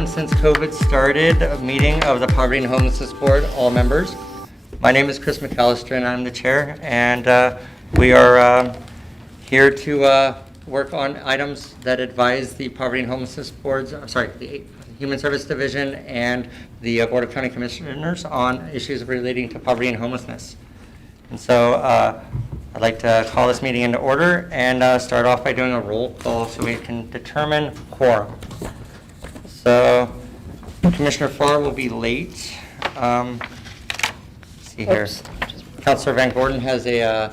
and since COVID started, a meeting of the Poverty and Homelessness Board, all members. My name is Chris McAllister and I'm the chair, and we are here to work on items that advise the Poverty and Homelessness Boards, the Human Service Division and the Board of County Commissioners on issues relating to poverty and homelessness. And so I'd like to call this meeting into order and start off by doing a roll call so we can determine quorum. So Commissioner Farr will be late. Let's see here. Councilor Van Gordon has a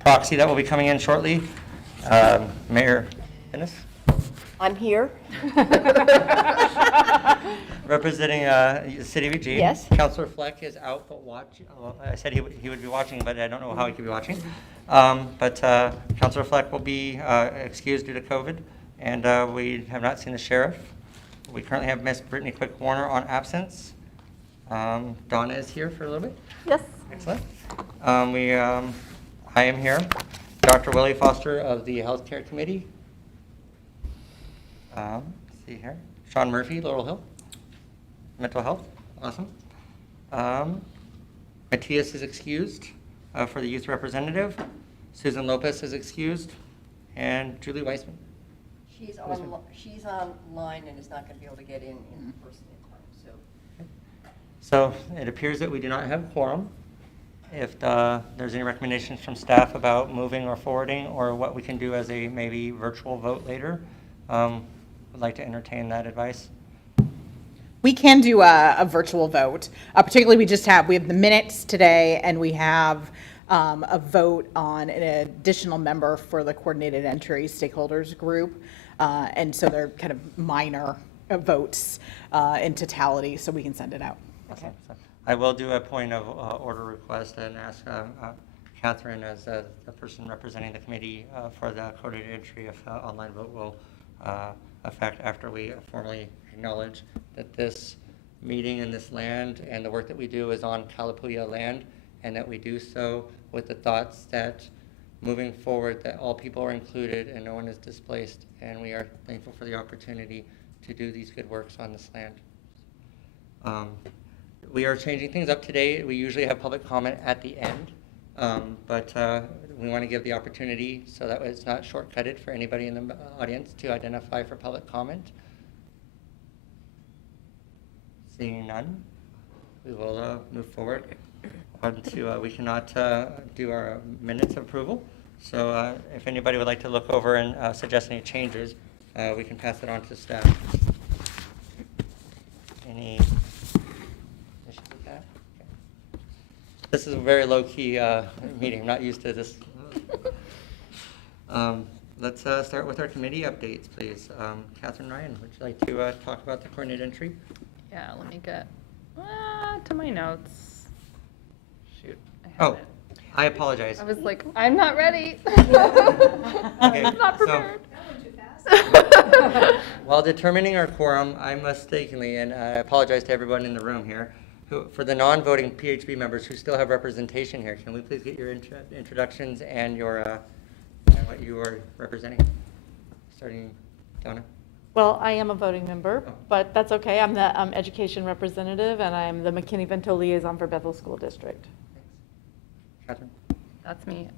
proxy that will be coming in shortly. Mayor Ennis? I'm here. Representing the City of Eugene. Yes. Councilor Fleck is out, but well, I said he would be watching, but I don't know how he could be watching. But Councilor Fleck will be excused due to COVID, and we have not seen the sheriff. We currently have Miss Brittany Quick Warner on absence. Donna is here for a little bit. Yes. Excellent. I am here. Dr. Willie Foster of the Healthcare Committee. Let's see here. Sean Murphy, Laurel Hill. Mental health. Awesome. Matthias is excused for the youth representative. Susan Lopez is excused. And Julie Weissman. She's online and is not going to be able to get in person in time. So it appears that we do not have quorum. If there's any recommendations from staff about moving or forwarding or what we can do as a maybe virtual vote later, would like to entertain that advice. We can do a virtual vote. Particularly, we have the minutes today, and we have a vote on an additional member for the coordinated entry stakeholders group. And so they're kind of minor votes in totality, so we can send it out. Okay. So I will do a point of order request and ask Catherine, as the person representing the committee for the coordinated entry, if online vote will affect after we formally acknowledge that this meeting in this land and the work that we do is on Kalapuya land, and that we do so with the thoughts that moving forward that all people are included and no one is displaced, and we are thankful for the opportunity to do these good works on this land. We are changing things up today. We usually have public comment at the end, but we want to give the opportunity so that it's not shortcutted for anybody in the audience to identify for public comment. Seeing none, we will move forward on to, we cannot do our minutes approval. So if anybody would like to look over and suggest any changes, we can pass it on to staff. Any issues with that? Okay. This is a very low-key meeting. I'm not used to this. Let's start with our committee updates, please. Catherine Ryan, would you like to talk about the coordinated entry? Yeah, let me get to my notes. Shoot, I have Oh, it. I apologize. I was like, I'm not ready. Okay, I'm not prepared. While determining our quorum, I mistakenly, and I apologize to everyone in the room here, for the non-voting PHB members who still have representation here, can we please get your introductions and your and what you are representing? Starting, Donna. Well, I am a voting member, but that's okay. I'm the education representative, and I'm the McKinney-Vento liaison for Bethel School District. Thanks. Catherine. That's me.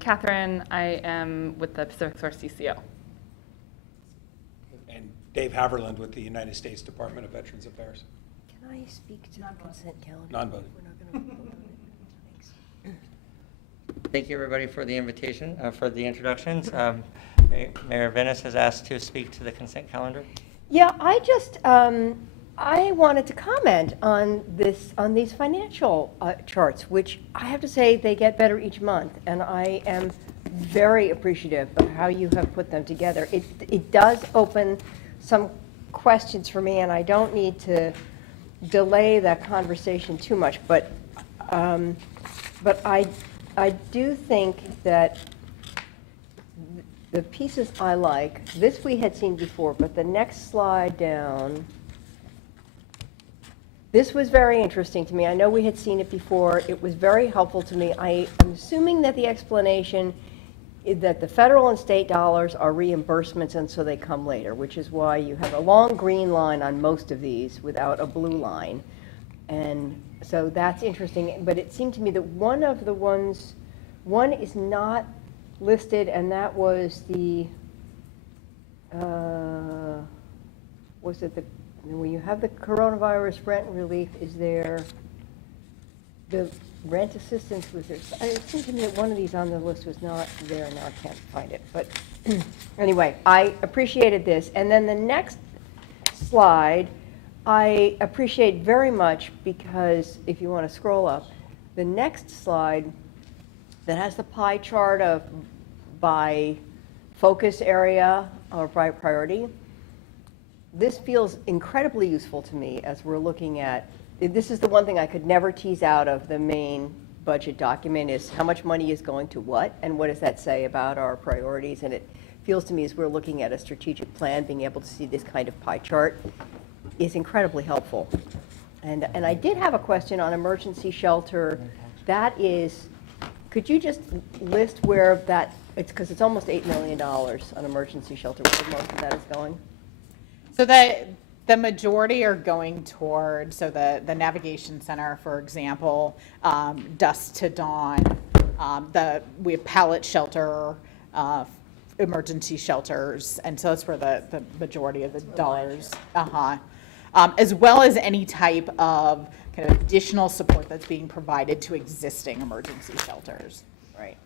Catherine, I am with the Pacific Source CCO. And Dave Haverland with the United States Department of Veterans Affairs. Can I speak to the consent calendar? Non-voting. We're not going to vote on it. Thanks. Thank you, everybody, for the invitation, for the introductions. Mayor Venice has asked to speak to the consent calendar. Yeah, I just I wanted to comment on these financial charts, which I have to say they get better each month, and I am very appreciative of how you have put them together. It does open some questions for me, and I don't need to delay that conversation too much, but I do think that the pieces I like, this we had seen before, but the next slide down, this was very interesting to me. I know we had seen it before. It was very helpful to me. I am assuming that the explanation that the federal and state dollars are reimbursements, and so they come later, which is why you have a long green line on most of these without a blue line. And so that's interesting, but it seemed to me that one is not listed, and that was when you have the coronavirus rent relief is there, the rent assistance was there. It seemed to me that one of these on the list was not there, now I can't find it. But anyway, I appreciated this. And then the next slide, I appreciate very much because if you want to scroll up, the next slide that has the pie chart of by focus area or by priority, this feels incredibly useful to me as we're looking at, this is the one thing I could never tease out of the main budget document is how much money is going to what, and what does that say about our priorities? And it feels to me as we're looking at a strategic plan, being able to see this kind of pie chart is incredibly helpful. And I did have a question on emergency shelter. That is, could you just list where that, it's because it's almost $8 million on emergency shelter, where most of that is going? So the majority are going toward, so the navigation center, for example, dusk to dawn, we have pallet shelter, emergency shelters, and so that's where the majority of the dollars, as well as any type of kind of additional support that's being provided to existing emergency shelters. Right.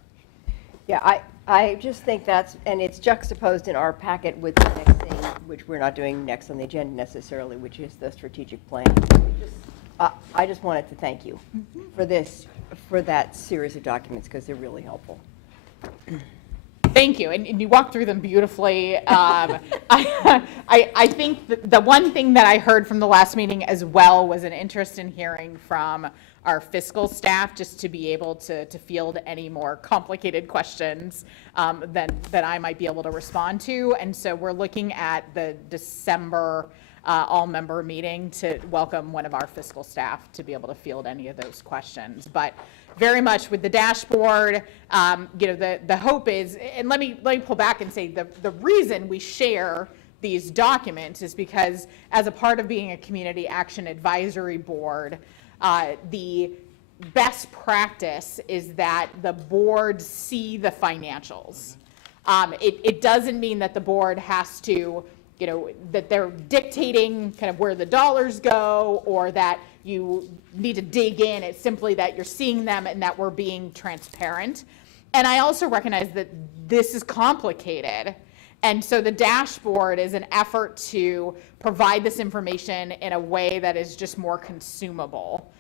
Yeah, I just think that's, and it's juxtaposed in our packet with the next thing, which we're not doing next on the agenda necessarily, which is the strategic plan. I just wanted to thank you for this, for that series of documents, because they're really helpful. Thank you, and you walked through them beautifully. I think the one thing that I heard from the last meeting as well was an interest in hearing from our fiscal staff, just to be able to field any more complicated questions that I might be able to respond to. And so we're looking at the December all-member meeting to welcome one of our fiscal staff to be able to field any of those questions. But very much with the dashboard, the hope is, and let me pull back and say the reason we share these documents is because as a part of being a community action advisory board, the best practice is that the board see the financials. It doesn't mean that the board has to, that they're dictating kind of where the dollars go or that you need to dig in. It's simply that you're seeing them and that we're being transparent. And I also recognize that this is complicated. And so the dashboard is an effort to provide this information in a way that is just more consumable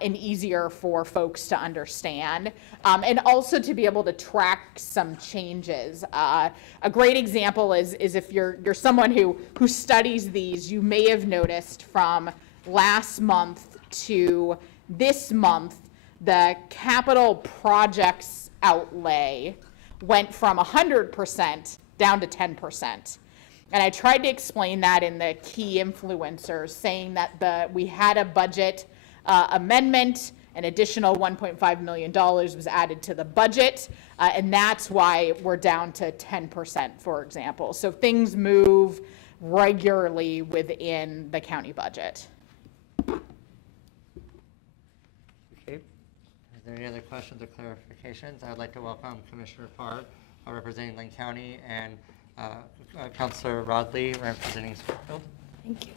and easier for folks to understand, and also to be able to track some changes. A great example is if you're someone who studies these, you may have noticed from last month to this month, the capital projects outlay went from 100% down to 10%. And I tried to explain that in the key influencers, saying that we had a budget amendment, an additional $1.5 million was added to the budget, and that's why we're down to 10%, for example. So things move regularly within the county budget. Okay. Is there any other questions or clarifications? I'd like to welcome Commissioner Parr, representing Lynn County, and Councilor Rodley, representing Springfield. Thank you.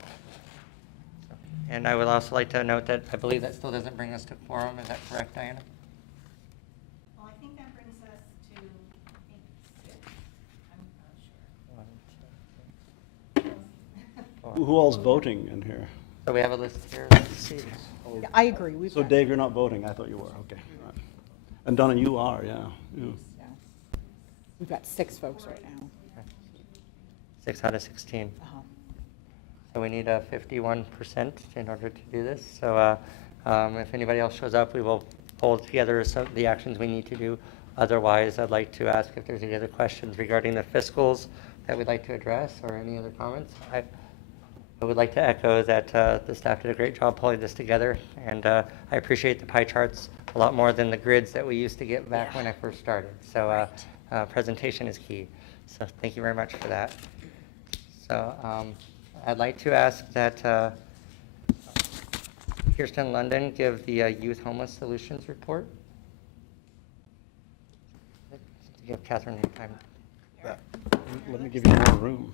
And I would also like to note that I believe that still doesn't bring us to quorum. Is that correct, Diana? Well, I think that brings us to, I think, 6. I'm not sure. Who all's voting in here? So we have a list here. Let's see. Yeah, I agree. So Dave, you're not voting? I thought you were. Okay. All right. And Donna, you are, yeah. We've got 6 folks right now. 6 out of 16. So we need a 51% in order to do this. So if anybody else shows up, we will pull together some of the actions we need to do. Otherwise, I'd like to ask if there's any other questions regarding the fiscals that we'd like to address or any other comments. I would like to echo that the staff did a great job pulling this together, and I appreciate the pie charts a lot more than the grids that we used to get back when I first started. So presentation is key. So thank you very much for that. So I'd like to ask that Kirsten London give the Youth Homeless Solutions report. Give Catherine time. Let me give you more room.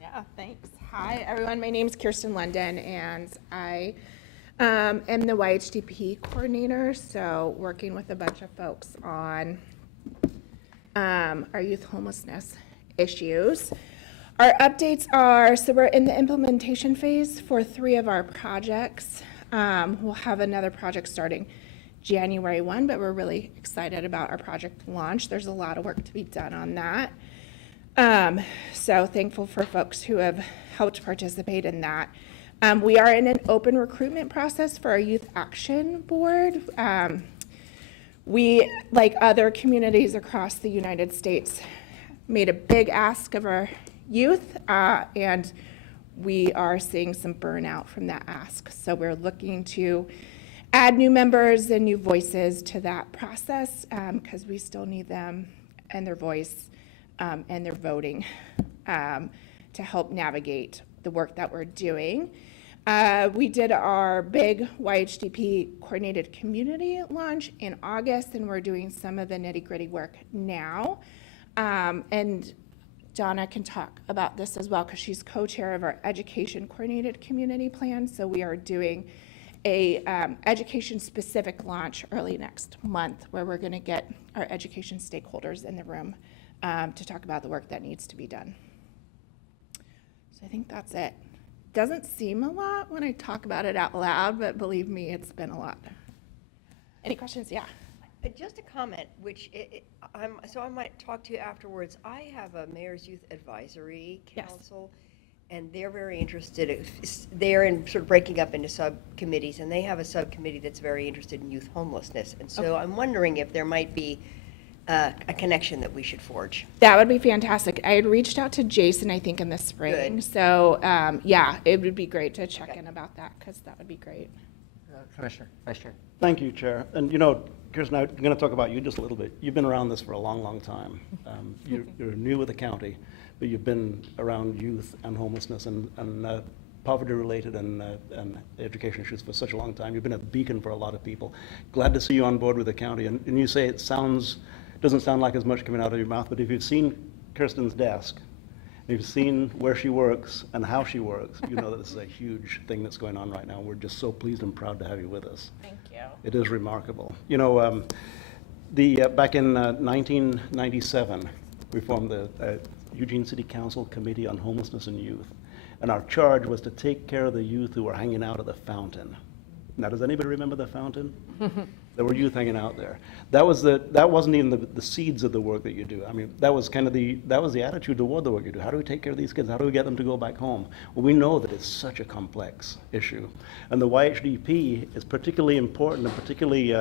Yeah, thanks. Hi, everyone. My name is Kirsten London, and I am the YHDP coordinator, so working with a bunch of folks on our youth homelessness issues. Our updates are, so we're in the implementation phase for 3 of our projects. We'll have another project starting January 1, but we're really excited about our project launch. There's a lot of work to be done on that. So thankful for folks who have helped participate in that. We are in an open recruitment process for our Youth Action Board. We, like other communities across the United States, made a big ask of our youth, and we are seeing some burnout from that ask. So we're looking to add new members and new voices to that process, because we still need them and their voice and their voting to help navigate the work that we're doing. We did our big YHDP coordinated community launch in August, and we're doing some of the nitty-gritty work now. And Donna can talk about this as well, because she's co-chair of our education coordinated community plan. So we are doing a education-specific launch early next month, where we're going to get our education stakeholders in the room to talk about the work that needs to be done. So I think that's it. Doesn't seem a lot when I talk about it out loud, but believe me, it's been a lot. Any questions? Yeah. Just a comment, which so I might talk to you afterwards. I have a Mayor's Youth Advisory Yes. Council, and they're very interested. They're in sort of breaking up into subcommittees, and they have a subcommittee that's very interested in youth homelessness. And so I'm wondering if there might be a connection that we should forge. That would be fantastic. I had reached out to Jason, I think, in the spring. Good. So, yeah, it would be great to check in about that, because that would be great. Commissioner, Vice Chair. Thank you, Chair. And Kirsten, I'm going to talk about you just a little bit. You've been around this for a long, long time. You're new with the county, but you've been around youth and homelessness and poverty-related and education issues for such a long time. You've been a beacon for a lot of people. Glad to see you on board with the county. And you say it doesn't sound like as much coming out of your mouth, but if you've seen Kirsten's desk, if you've seen where she works and how she works, you know that this is a huge thing that's going on right now. We're just so pleased and proud to have you with us. Thank you. It is remarkable. Back in 1997, we formed the Eugene City Council Committee on Homelessness and Youth. And our charge was to take care of the youth who were hanging out at the fountain. Now, does anybody remember the fountain? There were youth hanging out there. That wasn't even the seeds of the work that you do. I mean, that was the attitude toward the work you do. How do we take care of these kids? How do we get them to go back home? Well, we know that it's such a complex issue. And the YHDP is particularly important and particularly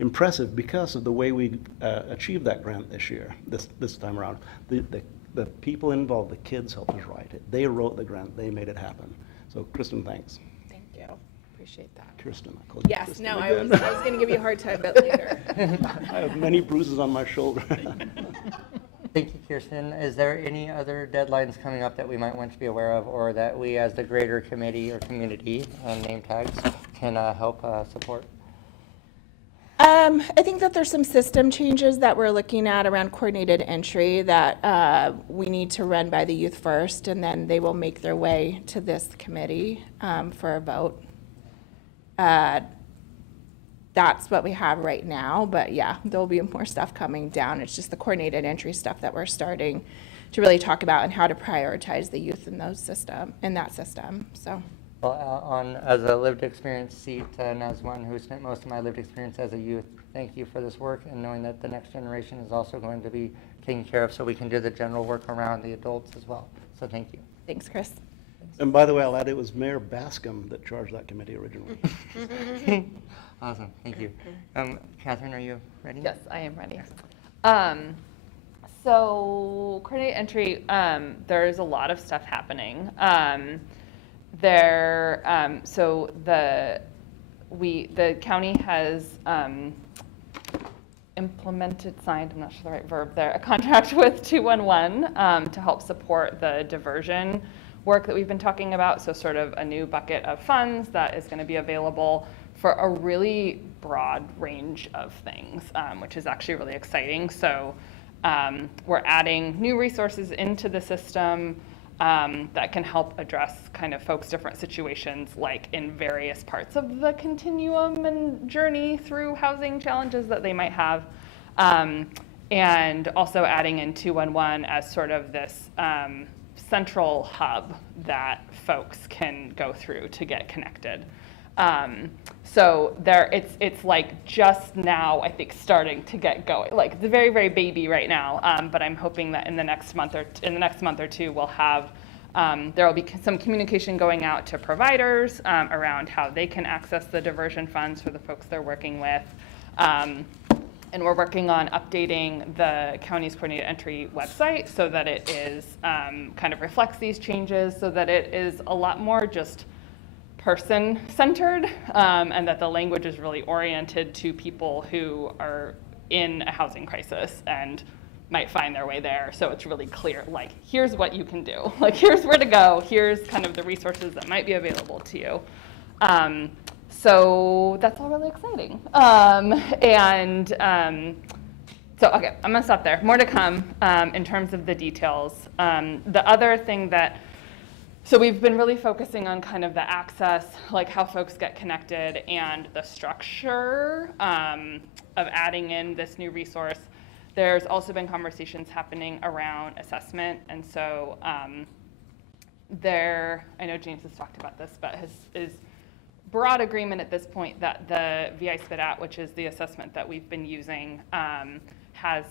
impressive because of the way we achieved that grant this time around. The people involved, the kids helped us write it. They wrote the grant. They made it happen. So, Kristen, thanks. Thank you. Appreciate that. Kirsten, I called you Yes, Kristen no, again. I was going to give you a hard time, but later. I have many bruises on my shoulder. Thank you, Kirsten. Is there any other deadlines coming up that we might want to be aware of, or that we as the greater committee or community on name tags can help support? I think that there's some system changes that we're looking at around coordinated entry that we need to run by the youth first, and then they will make their way to this committee for a vote. That's what we have right now, but yeah, there'll be more stuff coming down. It's just the coordinated entry stuff that we're starting to really talk about and how to prioritize the youth in that system. So. Well, as a lived experience seat and as one who spent most of my lived experience as a youth, thank you for this work and knowing that the next generation is also going to be taken care of so we can do the general work around the adults as well. So thank you. Thanks, Chris. And by the way, I'll add, it was Mayor Bascom that charged that committee originally. Awesome, thank you. Catherine, are you ready? Yes, I am ready. So coordinate entry, there's a lot of stuff happening. So the county has signed, I'm not sure the right verb there, a contract with 211 to help support the diversion work that we've been talking about. So sort of a new bucket of funds that is going to be available for a really broad range of things, which is actually really exciting. So we're adding new resources into the system that can help address kind of folks' different situations, like in various parts of the continuum and journey through housing challenges that they might have. And also adding in 211 as sort of this central hub that folks can go through to get connected. So it's like just now, I think, starting to get going. Like it's a very, very baby right now. But I'm hoping that in the next month or two, we'll have there will be some communication going out to providers around how they can access the diversion funds for the folks they're working with. And we're working on updating the county's coordinated entry website so that it is kind of reflects these changes, so that it is a lot more just person-centered, and that the language is really oriented to people who are in a housing crisis and might find their way there. So it's really clear, like, here's what you can do. Like, here's where to go. Here's kind of the resources that might be available to you. So that's all really exciting. So, okay, I'm gonna stop there. More to come in terms of the details. The other thing so we've been really focusing on kind of the access, like how folks get connected, and the structure of adding in this new resource. There's also been conversations happening around assessment, and so I know James has talked about this, but is broad agreement at this point that the VI SPDAT, which is the assessment that we've been using, has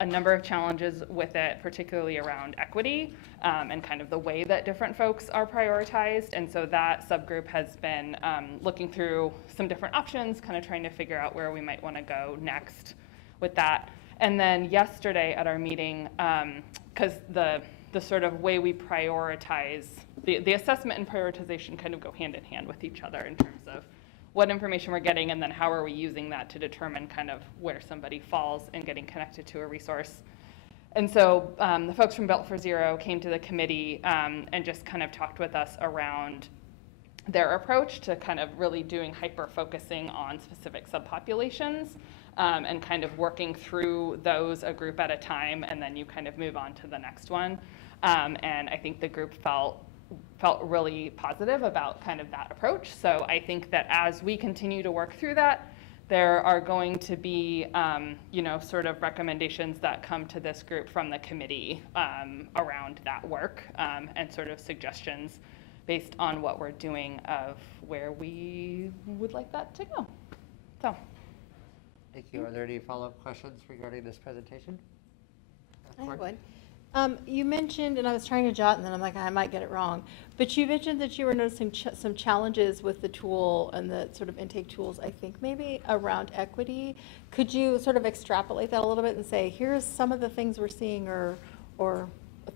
a number of challenges with it, particularly around equity and kind of the way that different folks are prioritized. And so that subgroup has been looking through some different options, kind of trying to figure out where we might want to go next with that. And then yesterday at our meeting, because the sort of way we prioritize, the assessment and prioritization kind of go hand in hand with each other in terms of what information we're getting, and then how are we using that to determine kind of where somebody falls in getting connected to a resource. And so the folks from Built for Zero came to the committee and just kind of talked with us around their approach to kind of really doing hyper-focusing on specific subpopulations and kind of working through those a group at a time, and then you kind of move on to the next one. And I think the group felt really positive about kind of that approach. So I think that as we continue to work through that, there are going to be, sort of recommendations that come to this group from the committee around that work and sort of suggestions based on what we're doing of where we would like that to go. So. Thank you. Are there any follow-up questions regarding this presentation? I have one. You mentioned, and I was trying to jot, and then I'm like, I might get it wrong, but you mentioned that you were noticing some challenges with the tool and the sort of intake tools, I think maybe around equity. Could you sort of extrapolate that a little bit and say, here's some of the things we're seeing or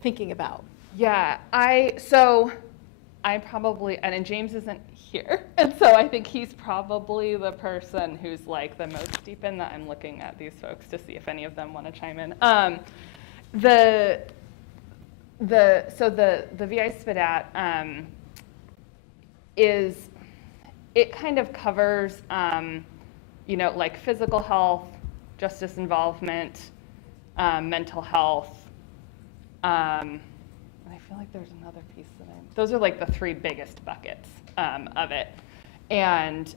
thinking about? Yeah, I probably, and James isn't here, and so I think he's probably the person who's like the most deep in that. I'm looking at these folks to see if any of them want to chime in. The VI SPDAT it kind of covers, like physical health, justice involvement, mental health. I feel like there's another piece those are like the three biggest buckets of it. And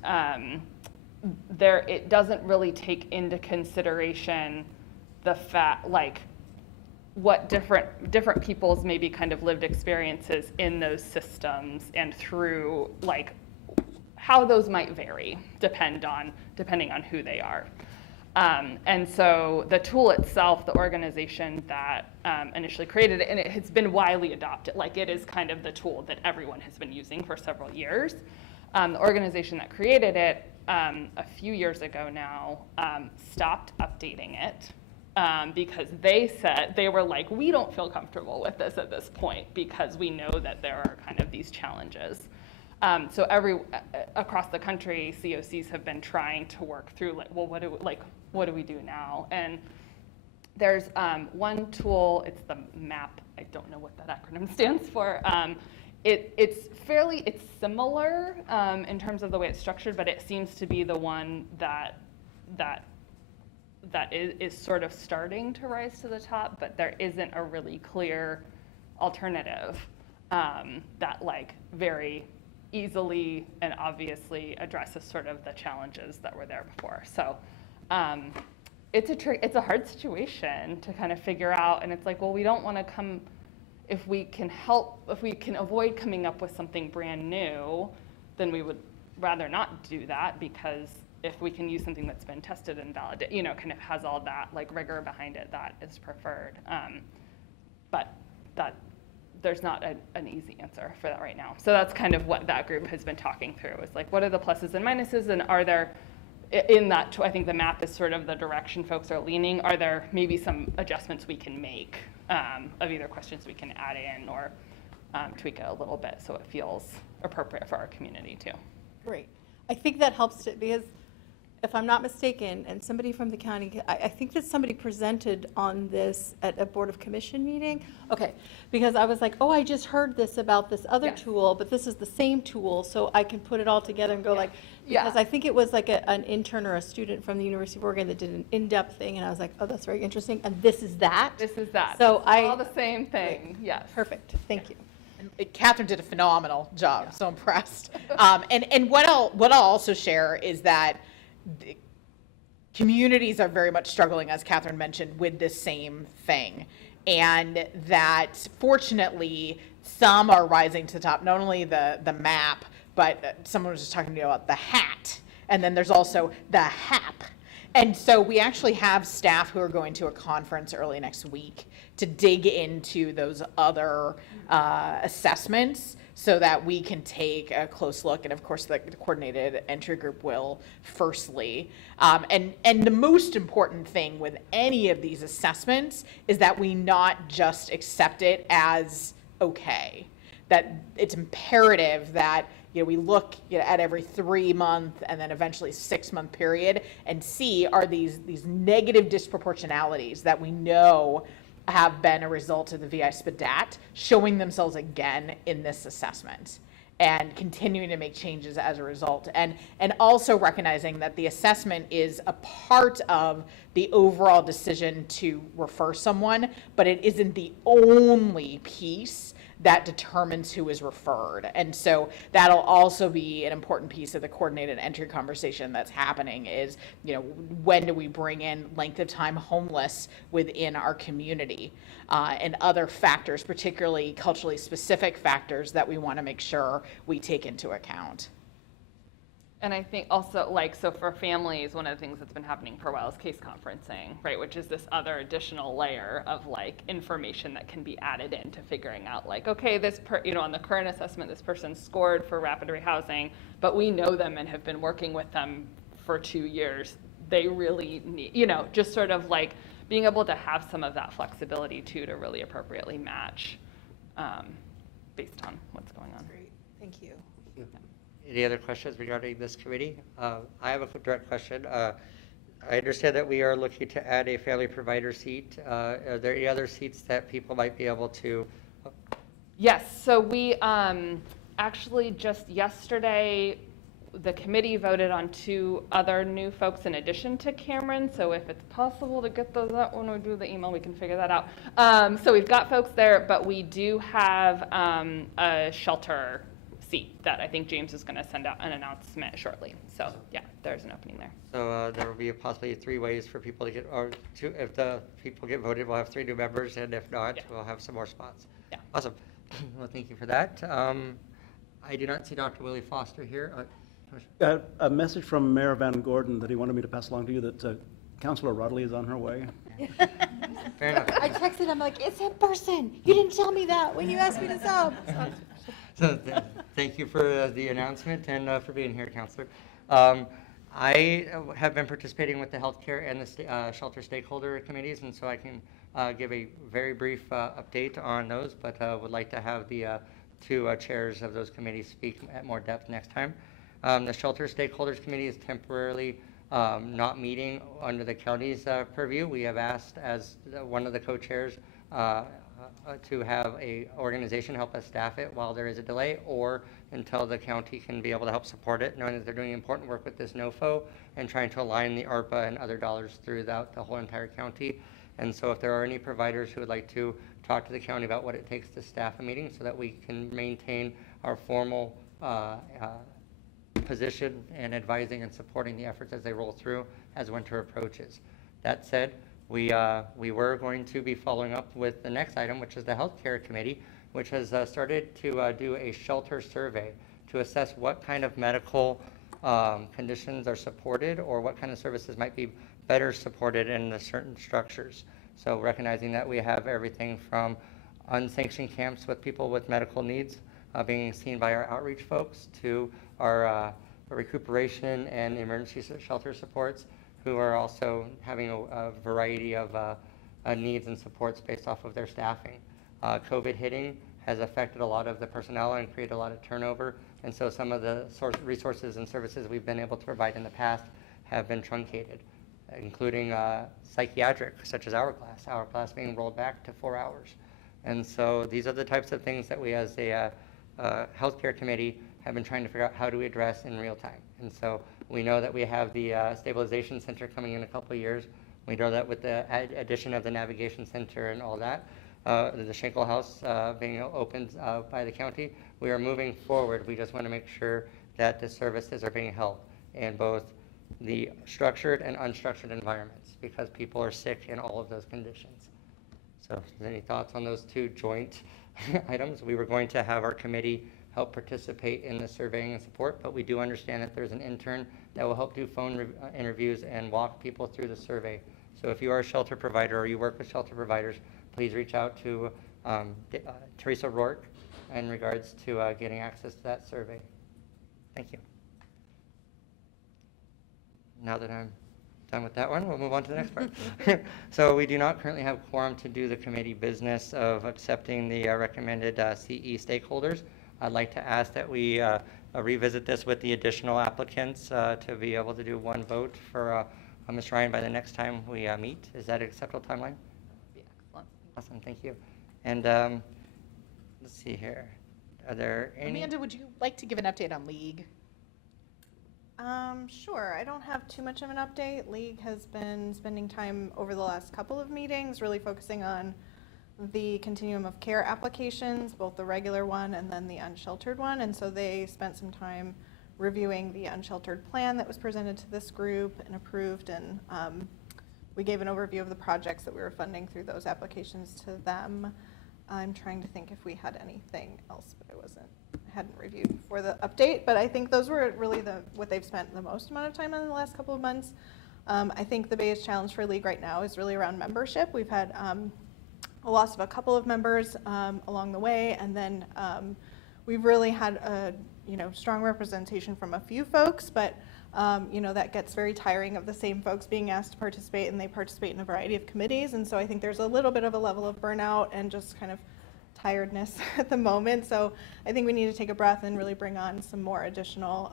it doesn't really take into consideration the fact, like, what different people's maybe kind of lived experiences in those systems and through, like, how those might vary depending on who they are. And so the tool itself, the organization that initially created it, and it has been widely adopted, like it is kind of the tool that everyone has been using for several years. The organization that created it a few years ago now stopped updating it because they were like, we don't feel comfortable with this at this point because we know that there are kind of these challenges. So across the country, COCs have been trying to work through, like, well, what do we do now? And there's one tool, it's the MAP, I don't know what that acronym stands for. It's similar in terms of the way it's structured, but it seems to be the one that is sort of starting to rise to the top, but there isn't a really clear alternative that like very easily and obviously addresses sort of the challenges that were there before. So it's a hard situation to kind of figure out, and it's like, well, we don't want to come, if we can avoid coming up with something brand new, then we would rather not do that, because if we can use something that's been tested and validated, you know, kind of has all that like rigor behind it, that is preferred. But there's not an easy answer for that right now. So that's kind of what that group has been talking through, is like, what are the pluses and minuses, and are there, in that, I think the map is sort of the direction folks are leaning, are there maybe some adjustments we can make of either questions we can add in or tweak it a little bit so it feels appropriate for our community too. Great. I think that helps it, because if I'm not mistaken, and somebody from the county, I think that somebody presented on this at a Board of Commission meeting. Okay, because I was like, oh, I just heard this about this other Yes. tool, but this is the same tool, so I can put it all together and go like, Yeah. because I think it was like an intern or a student from the University of Oregon that did an in-depth thing, and I was like, oh, that's very interesting, and this is that? This is that. So It's all the same thing, yes. Perfect, thank you. And Catherine did a phenomenal job. I'm so impressed. And what I'll also share is that the communities are very much struggling, as Catherine mentioned, with this same thing. And that fortunately, some are rising to the top, not only the map, but someone was just talking to me about the HAT. And then there's also the HAP. And so we actually have staff who are going to a conference early next week to dig into those other assessments so that we can take a close look. And of course, the coordinated entry group will firstly. And the most important thing with any of these assessments is that we not just accept it as okay. That it's imperative that we look at every 3-month and then eventually 6-month period and see, are these negative disproportionalities that we know have been a result of the VI SPDAT showing themselves again in this assessment, and continuing to make changes as a result, and also recognizing that the assessment is a part of the overall decision to refer someone, but it isn't the only piece that determines who is referred. And so that'll also be an important piece of the coordinated entry conversation that's happening is, when do we bring in length of time homeless within our community, and other factors, particularly culturally specific factors that we want to make sure we take into account. And I think also, so for families, one of the things that's been happening for a while is case conferencing, right? Which is this other additional layer of information that can be added into figuring out okay, on the current assessment, this person scored for rapid rehousing, but we know them and have been working with them for 2 years. They really need, just sort of being able to have some of that flexibility too, to really appropriately match based on what's going on. Great, thank you. Any other questions regarding this committee? I have a direct question. I understand that we are looking to add a family provider seat. Are there any other seats that people might be able to? Yes, so we actually just yesterday, the committee voted on 2 other new folks in addition to Cameron. So if it's possible to get those out when we do the email, we can figure that out. So we've got folks there, but we do have a shelter seat that I think James is going to send out an announcement shortly. So yeah, there's an opening there. So there will be possibly 3 ways for people to get, or 2, if the people get voted, we'll have 3 new members, and if not, we'll have some more spots. Yeah. Awesome. Well, thank you for that. I do not see Dr. Willie Foster here. A message from Mayor Van Gordon that he wanted me to pass along to you, that Councilor Rodley is on her way. Fair enough. I texted him it's in person. You didn't tell me that when you asked me to sub. So thank you for the announcement and for being here, Counselor. I have been participating with the healthcare and the shelter stakeholder committees, and so I can give a very brief update on those, but would like to have the 2 chairs of those committees speak at more depth next time. The Shelter Stakeholders Committee is temporarily not meeting under the county's purview. We have asked, as one of the co-chairs, to have a organization help us staff it while there is a delay, or until the county can be able to help support it, knowing that they're doing important work with this NOFO and trying to align the ARPA and other dollars throughout the whole entire county. And so if there are any providers who would like to talk to the county about what it takes to staff a meeting so that we can maintain our formal position in advising and supporting the efforts as they roll through as winter approaches. That said, we were going to be following up with the next item, which is the Healthcare Committee, which has started to do a shelter survey to assess what kind of medical conditions are supported or what kind of services might be better supported in the certain structures. So recognizing that we have everything from unsanctioned camps with people with medical needs being seen by our outreach folks to our recuperation and emergency shelter supports, who are also having a variety of needs and supports based off of their staffing. COVID hitting has affected a lot of the personnel and created a lot of turnover, and so some of the resources and services we've been able to provide in the past have been truncated, including psychiatric, such as Hourglass being rolled back to 4 hours. And so these are the types of things that we as a healthcare committee have been trying to figure out how do we address in real time. And so we know that we have the stabilization center coming in a couple of years. We know that with the addition of the navigation center and all that, the Schenkel House being opened by the county, we are moving forward. We just want to make sure that the services are being held in both the structured and unstructured environments, because people are sick in all of those conditions. So any thoughts on those two joint items? We were going to have our committee help participate in the surveying and support, but we do understand that there's an intern that will help do phone interviews and walk people through the survey. So if you are a shelter provider or you work with shelter providers, please reach out to Teresa Rourke in regards to getting access to that survey. Thank you. Now that I'm done with that one, we'll move on to the next part. So we do not currently have quorum to do the committee business of accepting the recommended CE stakeholders. I'd like to ask that we revisit this with the additional applicants to be able to do one vote for Ms. Ryan by the next time we meet. Is that an acceptable timeline? Be excellent. Awesome, thank you. And let's see here. Are there any? Amanda, would you like to give an update on League? Sure. I don't have too much of an update. League has been spending time over the last couple of meetings really focusing on the continuum of care applications, both the regular one and then the unsheltered one. And so they spent some time reviewing the unsheltered plan that was presented to this group and approved. And we gave an overview of the projects that we were funding through those applications to them. I'm trying to think if we had anything else, but I hadn't reviewed before the update, but I think those were really what they've spent the most amount of time on in the last couple of months. I think the biggest challenge for League right now is really around membership. We've had a loss of a couple of members along the way, and then we've really had a strong representation from a few folks, but that gets very tiring of the same folks being asked to participate, and they participate in a variety of committees. And so I think there's a little bit of a level of burnout and just kind of tiredness at the moment. So I think we need to take a breath and really bring on some more additional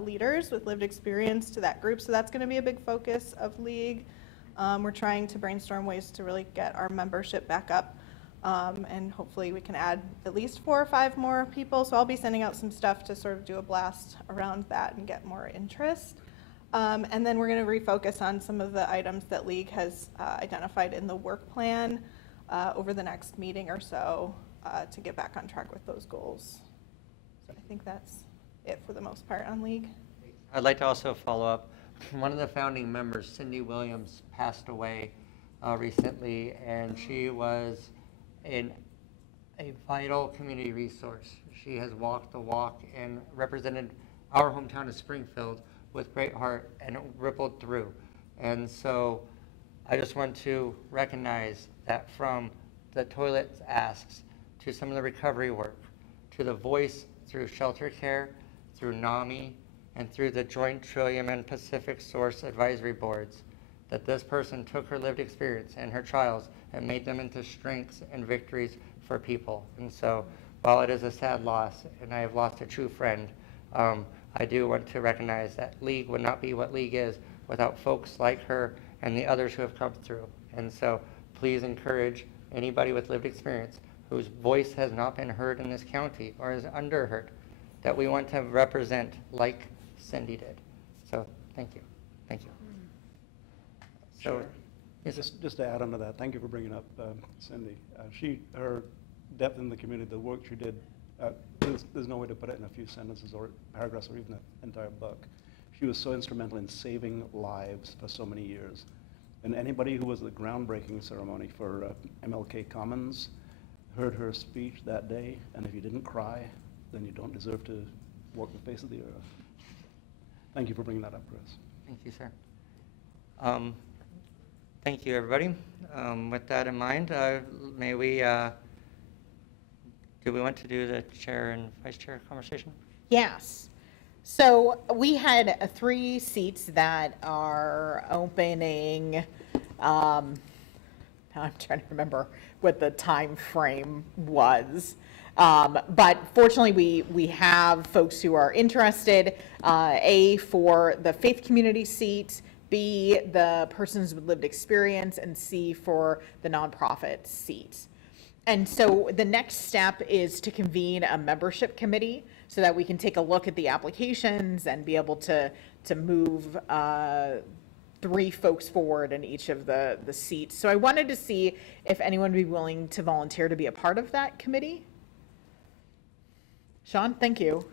leaders with lived experience to that group. So that's going to be a big focus of League. We're trying to brainstorm ways to really get our membership back up. And hopefully we can add at least 4 or 5 more people. So I'll be sending out some stuff to sort of do a blast around that and get more interest. And then we're going to refocus on some of the items that League has identified in the work plan over the next meeting or so to get back on track with those goals. So I think that's it for the most part on League. I'd like to also follow up. One of the founding members, Cindy Williams, passed away recently, and she was a vital community resource. She has walked the walk and represented our hometown of Springfield with great heart, and it rippled through. And so I just want to recognize that from the toilet asks to some of the recovery work, to the voice through shelter care, through NAMI, and through the Joint Trillium and Pacific Source Advisory Boards, that this person took her lived experience and her trials and made them into strengths and victories for people. And so while it is a sad loss, and I have lost a true friend, I do want to recognize that League would not be what League is without folks like her and the others who have come through. And so please encourage anybody with lived experience whose voice has not been heard in this county or is underheard, that we want to represent like Cindy did. So thank you. Thank you. So, yes, sir. Just to add on to that, thank you for bringing up Cindy. Her depth in the community, the work she did, there's no way to put it in a few sentences or paragraphs or even an entire book. She was so instrumental in saving lives for so many years. And anybody who was at the groundbreaking ceremony for MLK Commons heard her speech that day, and if you didn't cry, then you don't deserve to walk the face of the earth. Thank you for bringing that up, Chris. Thank you, sir. Thank you, everybody. With that in mind, may we, do we want to do the chair and vice chair conversation? Yes. So we had 3 seats that are opening. Now I'm trying to remember what the time frame was. But fortunately, we have folks who are interested, A, for the faith community seat, B, the persons with lived experience, and C, for the nonprofit seat. And so the next step is to convene a membership committee so that we can take a look at the applications and be able to move 3 folks forward in each of the seats. So I wanted to see if anyone would be willing to volunteer to be a part of that committee. Sean, thank you.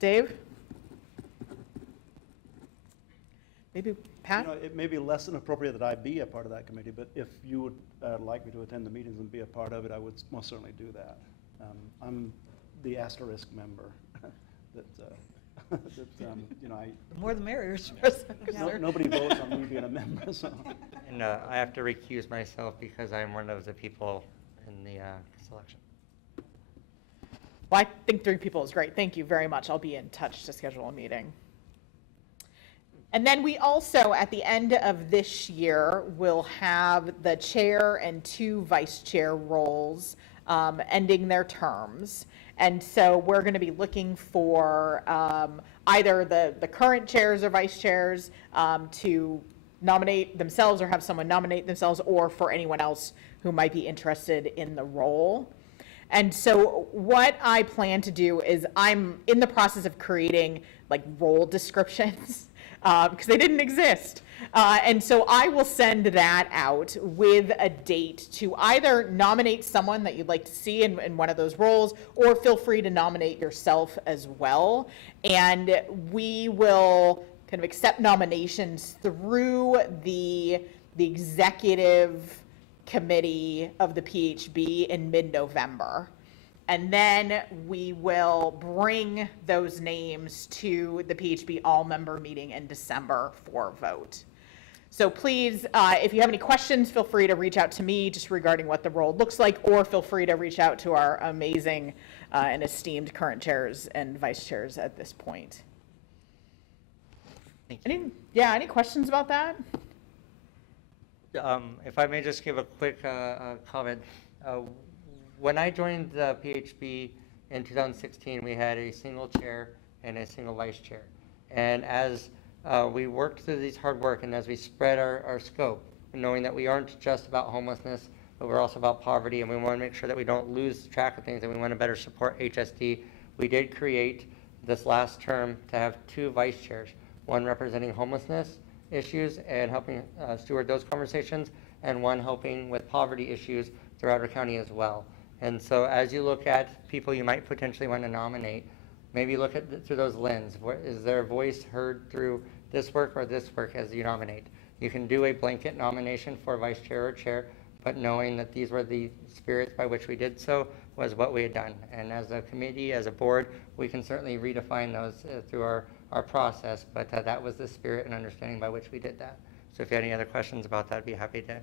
Dave? Maybe Pat? You know, it may be less than appropriate that I be a part of that committee, but if you would like me to attend the meetings and be a part of it, I would most certainly do that. I'm the asterisk member that, you know, The more the merrier. nobody votes on me being a member, so. And I have to recuse myself because I'm one of the people in the selection. Well, I think 3 people is great. Thank you very much. I'll be in touch to schedule a meeting. And then we also, at the end of this year, will have the chair and 2 vice chair roles ending their terms. And so we're going to be looking for either the current chairs or vice chairs to nominate themselves or have someone nominate themselves, or for anyone else who might be interested in the role. And so what I plan to do is I'm in the process of creating like role descriptions because they didn't exist. And so I will send that out with a date to either nominate someone that you'd like to see in one of those roles, or feel free to nominate yourself as well. And we will kind of accept nominations through the executive committee of the PHB in mid-November. And then we will bring those names to the PHB all-member meeting in December for vote. So please, if you have any questions, feel free to reach out to me just regarding what the role looks like, or feel free to reach out to our amazing and esteemed current chairs and vice chairs at this point. Thank you. Any questions about that? If I may just give a quick comment. When I joined the PHB in 2016, we had a single chair and a single vice chair. And as we worked through these hard work, and as we spread our scope, knowing that we aren't just about homelessness, but we're also about poverty, and we want to make sure that we don't lose track of things, and we want to better support HSD, we did create this last term to have 2 vice chairs, one representing homelessness issues and helping steward those conversations, and one helping with poverty issues throughout our county as well. And so as you look at people you might potentially want to nominate, maybe look at through those lenses. Is their voice heard through this work or this work as you nominate? You can do a blanket nomination for vice chair or chair, but knowing that these were the spirits by which we did so was what we had done. And as a committee, as a board, we can certainly redefine those through our process, but that was the spirit and understanding by which we did that. So if you have any other questions about that, I'd be happy to.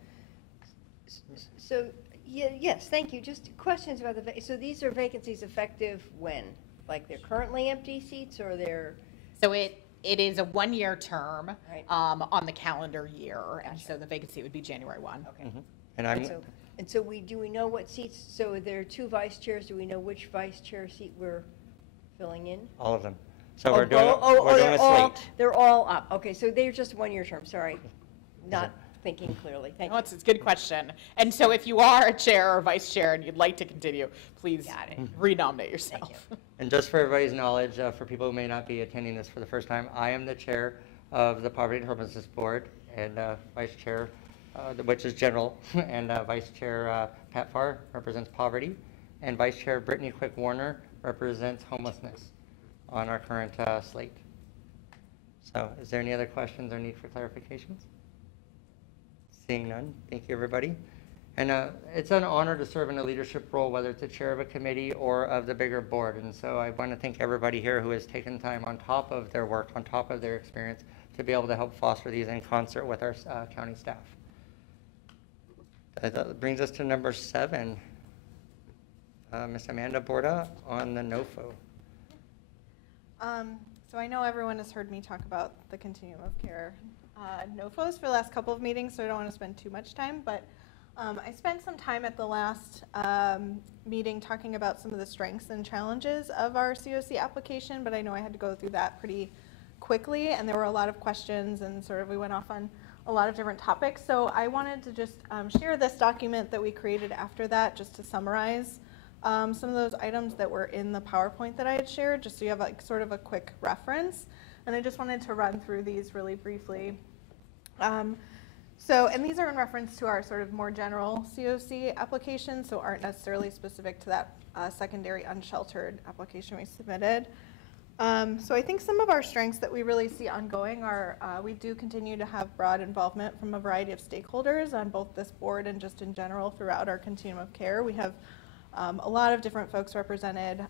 So, yes, thank you. Just questions about so these are vacancies effective when? Like they're currently empty seats, or they're? So it is a 1-year term Right. on the calendar year, and so the vacancy would be January 1. Okay. Mm-hmm. And And so do we know what seats, so there are 2 vice chairs, do we know which vice chair seat we're filling in? all of them. So we're doing a slate. They're all up. Okay, so they're just one-year term, sorry. Not thinking clearly. Thank No, you. it's a good question. And so if you are a chair or vice chair and you'd like to continue, please Got it. renominate yourself. Thank you. And just for everybody's knowledge, for people who may not be attending this for the first time, I am the chair of the Poverty and Homelessness Board, and vice chair, which is general, and vice chair Pat Farr represents poverty, and vice chair Brittany Quick Warner represents homelessness on our current slate. So is there any other questions or need for clarifications? Seeing none, thank you, everybody. And it's an honor to serve in a leadership role, whether it's a chair of a committee or of the bigger board. And so I want to thank everybody here who has taken time on top of their work, on top of their experience, to be able to help foster these in concert with our county staff. That brings us to number 7. Ms. Amanda Borda on the NOFO. So I know everyone has heard me talk about the continuum of care NOFOs for the last couple of meetings, so I don't want to spend too much time, but I spent some time at the last meeting talking about some of the strengths and challenges of our COC application, but I know I had to go through that pretty quickly, and there were a lot of questions, and sort of we went off on a lot of different topics. So I wanted to just share this document that we created after that, just to summarize some of those items that were in the PowerPoint that I had shared, just so you have like sort of a quick reference. And I just wanted to run through these really briefly. And these are in reference to our sort of more general COC application, so aren't necessarily specific to that secondary unsheltered application we submitted. So I think some of our strengths that we really see ongoing are we do continue to have broad involvement from a variety of stakeholders on both this board and just in general throughout our continuum of care. We have a lot of different folks represented,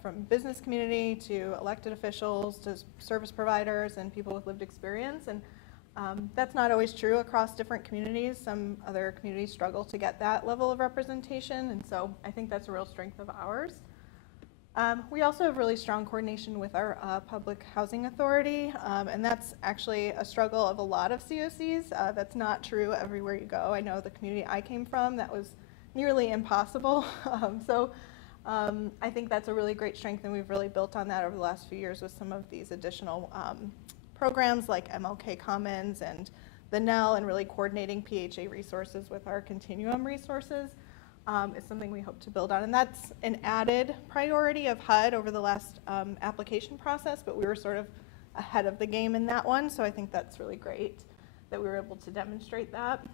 from business community to elected officials to service providers and people with lived experience. And that's not always true across different communities. Some other communities struggle to get that level of representation, and so I think that's a real strength of ours. We also have really strong coordination with our public housing authority, and that's actually a struggle of a lot of COCs. That's not true everywhere you go. I know the community I came from, that was nearly impossible. I think that's a really great strength, and we've really built on that over the last few years with some of these additional programs like MLK Commons and the NEL, and really coordinating PHA resources with our continuum resources is something we hope to build on. And that's an added priority of HUD over the last application process, but we were sort of ahead of the game in that one, so I think that's really great that we were able to demonstrate that.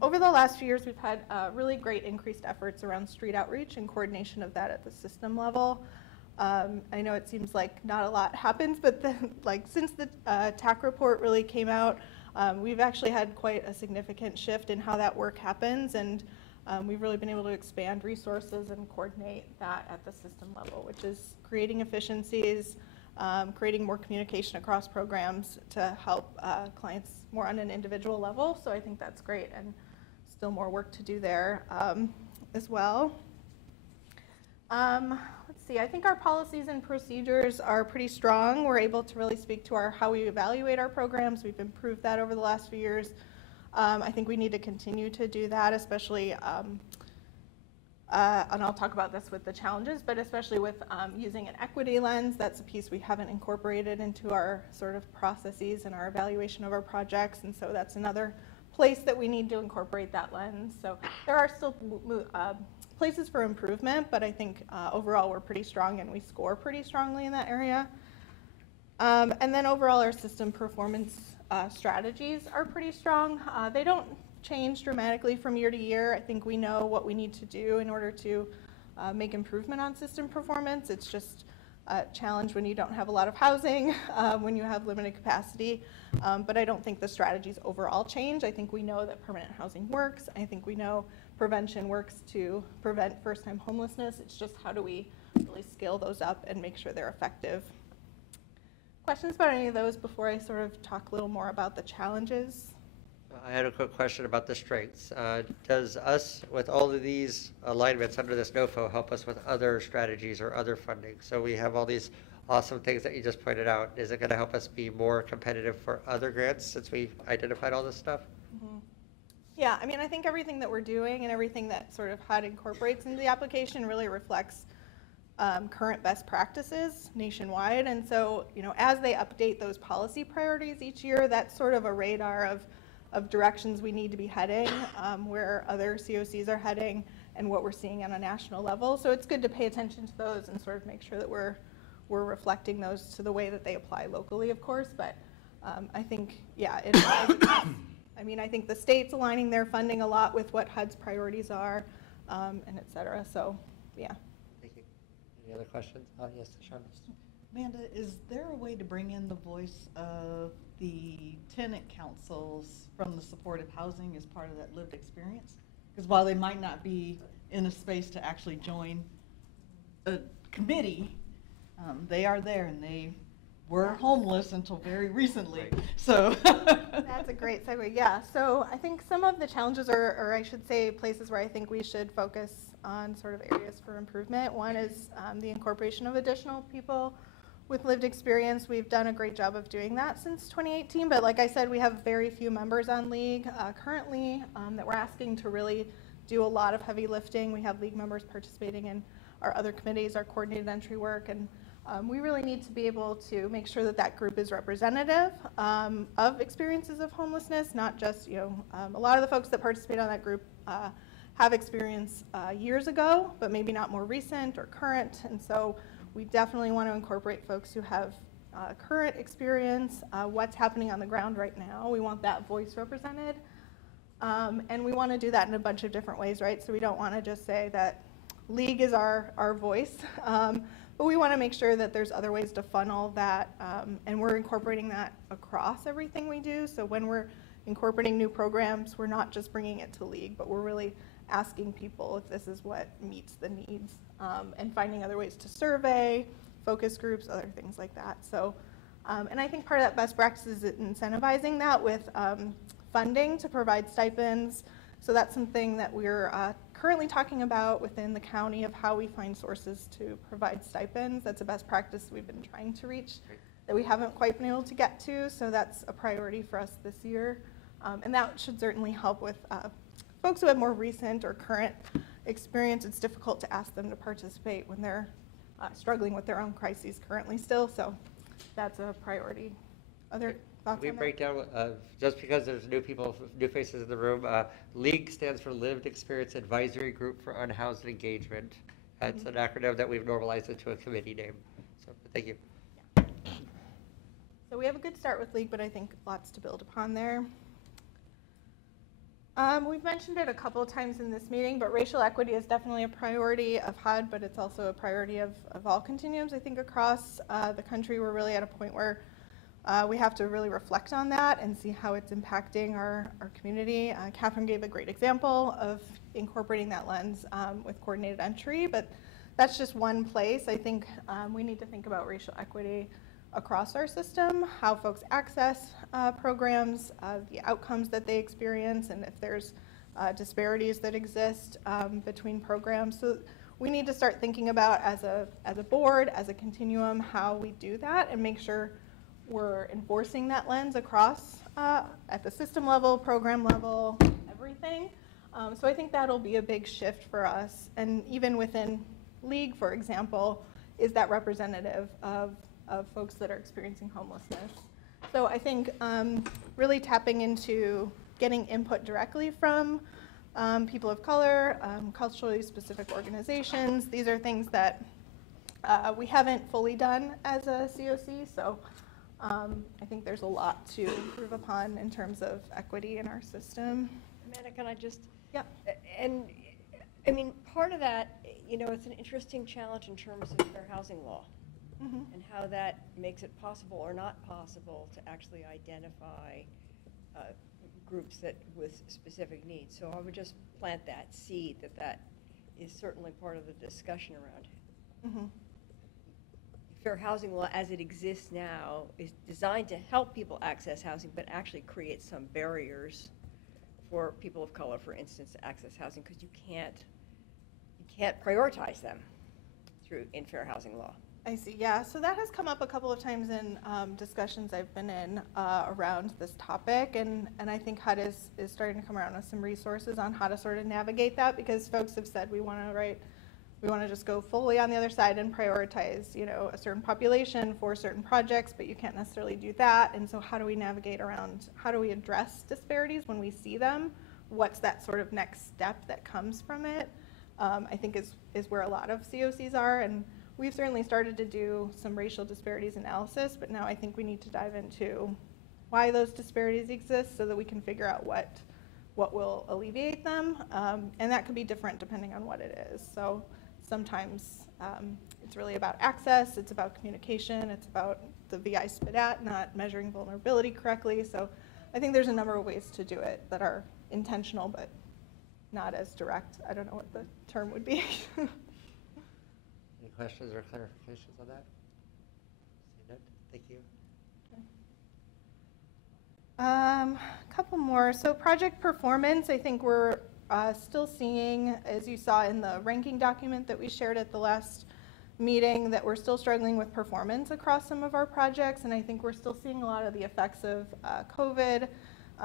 Over the last few years, we've had really great increased efforts around street outreach and coordination of that at the system level. I know it seems like not a lot happens, but since the TAC report really came out, we've actually had quite a significant shift in how that work happens, and we've really been able to expand resources and coordinate that at the system level, which is creating efficiencies, creating more communication across programs to help clients more on an individual level. So I think that's great, and still more work to do there as well. Let's see, I think our policies and procedures are pretty strong. We're able to really speak to how we evaluate our programs. We've improved that over the last few years. I think we need to continue to do that, especially, and I'll talk about this with the challenges, but especially with using an equity lens. That's a piece we haven't incorporated into our sort of processes and our evaluation of our projects, and so that's another place that we need to incorporate that lens. So there are still places for improvement, but I think overall we're pretty strong and we score pretty strongly in that area. And then overall our system performance strategies are pretty strong. They don't change dramatically from year to year. I think we know what we need to do in order to make improvement on system performance. It's just a challenge when you don't have a lot of housing, when you have limited capacity. But I don't think the strategies overall change. I think we know that permanent housing works. I think we know prevention works to prevent first-time homelessness. It's just how do we really scale those up and make sure they're effective. Questions about any of those before I sort of talk a little more about the challenges? I had a quick question about the strengths. Does us, with all of these alignments under this NOFO, help us with other strategies or other funding? So we have all these awesome things that you just pointed out. Is it going to help us be more competitive for other grants since we identified all this stuff? Mm-hmm. Yeah, I mean, I think everything that we're doing and everything that sort of HUD incorporates into the application really reflects current best practices nationwide. And so, you know, as they update those policy priorities each year, that's sort of a radar of directions we need to be heading, where other COCs are heading, and what we're seeing on a national level. So it's good to pay attention to those and sort of make sure that we're reflecting those to the way that they apply locally, of course. But I think, yeah, I mean, I think the state's aligning their funding a lot with what HUD's priorities are, and et cetera. So, yeah. Thank you. Any other questions? Yes, Sean. Amanda, is there a way to bring in the voice of the tenant councils from the supportive housing as part of that lived experience? Because while they might not be in a space to actually join a committee, they are there, and they were homeless until very recently. Right. So That's a great segue. Yeah. So I think some of the challenges are, or I should say, places where I think we should focus on sort of areas for improvement. One is the incorporation of additional people with lived experience. We've done a great job of doing that since 2018, but like I said, we have very few members on League currently that we're asking to really do a lot of heavy lifting. We have League members participating in our other committees, our coordinated entry work, and we really need to be able to make sure that that group is representative of experiences of homelessness, not just, you know, a lot of the folks that participate on that group have experience years ago, but maybe not more recent or current, and so we definitely want to incorporate folks who have current experience, what's happening on the ground right now. We want that voice represented, and we want to do that in a bunch of different ways, right? So we don't want to just say that League is our voice, but we want to make sure that there's other ways to funnel that, and we're incorporating that across everything we do. So when we're incorporating new programs, we're not just bringing it to League, but we're really asking people if this is what meets the needs, and finding other ways to survey, focus groups, other things like that. So, and I think part of that best practice is incentivizing that with funding to provide stipends. So that's something that we're currently talking about within the county of how we find sources to provide stipends. That's a best practice we've been trying to reach that we haven't quite been able to get to. So that's a priority for us this year. And that should certainly help with folks who have more recent or current experience. It's difficult to ask them to participate when they're struggling with their own crises currently still. So that's a priority. Other thoughts We on break down, just because there's new people, new faces in the room, LEAGUE stands for Lived Experience Advisory Group for Unhoused Engagement. It's an acronym that we've normalized into a committee name. So thank you. So we have a good start with LEAGUE, but I think lots to build upon there. We've mentioned it a couple of times in this meeting, but racial equity is definitely a priority of HUD, but it's also a priority of all continuums. I think across the country, we're really at a point where we have to really reflect on that and see how it's impacting our community. Catherine gave a great example of incorporating that lens with coordinated entry, but that's just one place. I think we need to think about racial equity across our system, how folks access programs, the outcomes that they experience, and if there's disparities that exist between programs. So we need to start thinking about as a board, as a continuum, how we do that and make sure we're enforcing that lens across at the system level, program level, everything. So I think that'll be a big shift for us. And even within LEAGUE, for example, is that representative of folks that are experiencing homelessness. So I think really tapping into getting input directly from people of color, culturally specific organizations. These are things that we haven't fully done as a COC, so I think there's a lot to improve upon in terms of equity in our system. Amanda, can I just? Yep. And, I mean, part of that, you know, it's an interesting challenge in terms of fair housing law. Mm-hmm. And how that makes it possible or not possible to actually identify groups that with specific needs. So I would just plant that seed that is certainly part of the discussion around it. Mm-hmm. Fair housing law as it exists now is designed to help people access housing, but actually creates some barriers for people of color, for instance, to access housing, because you can't prioritize them in fair housing law. I see, yeah. So that has come up a couple of times in discussions I've been in around this topic, and I think HUD is starting to come around with some resources on how to sort of navigate that, because folks have said we want to write we want to just go fully on the other side and prioritize, you know, a certain population for certain projects, but you can't necessarily do that. And so how do we navigate around, how do we address disparities when we see them? What's that sort of next step that comes from it? I think is where a lot of COCs are. And we've certainly started to do some racial disparities analysis, but now I think we need to dive into why those disparities exist so that we can figure out what will alleviate them. And that could be different depending on what it is. So sometimes it's really about access, it's about communication, it's about the VI SPDAT not measuring vulnerability correctly. So I think there's a number of ways to do it that are intentional but not as direct. I don't know what the term would be. Any questions or clarifications on that? Thank you. Couple more. So project performance, I think we're still seeing, as you saw in the ranking document that we shared at the last meeting, that we're still struggling with performance across some of our projects, and I think we're still seeing a lot of the effects of COVID.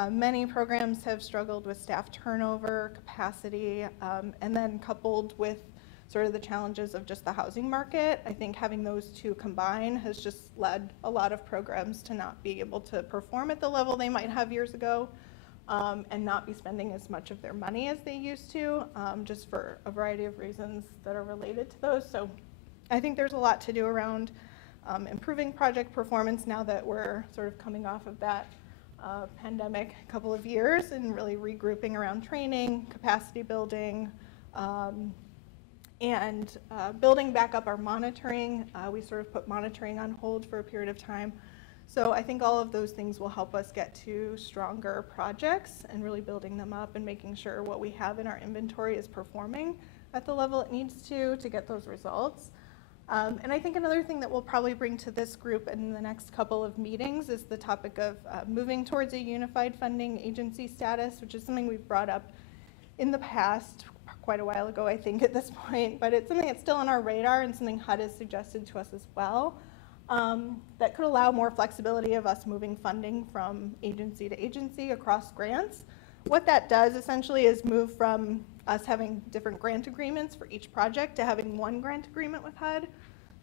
Many programs have struggled with staff turnover, capacity, and then coupled with sort of the challenges of just the housing market. I think having those two combined has just led a lot of programs to not be able to perform at the level they might have years ago, and not be spending as much of their money as they used to, just for a variety of reasons that are related to those. So I think there's a lot to do around improving project performance now that we're sort of coming off of that pandemic couple of years, and really regrouping around training, capacity building, and building back up our monitoring. We sort of put monitoring on hold for a period of time. So I think all of those things will help us get to stronger projects and really building them up and making sure what we have in our inventory is performing at the level it needs to get those results. And I think another thing that we'll probably bring to this group in the next couple of meetings is the topic of moving towards a unified funding agency status, which is something we've brought up in the past, quite a while ago, I think, at this point, but it's something that's still on our radar and something HUD has suggested to us as well, that could allow more flexibility of us moving funding from agency to agency across grants. What that does essentially is move from us having different grant agreements for each project to having one grant agreement with HUD.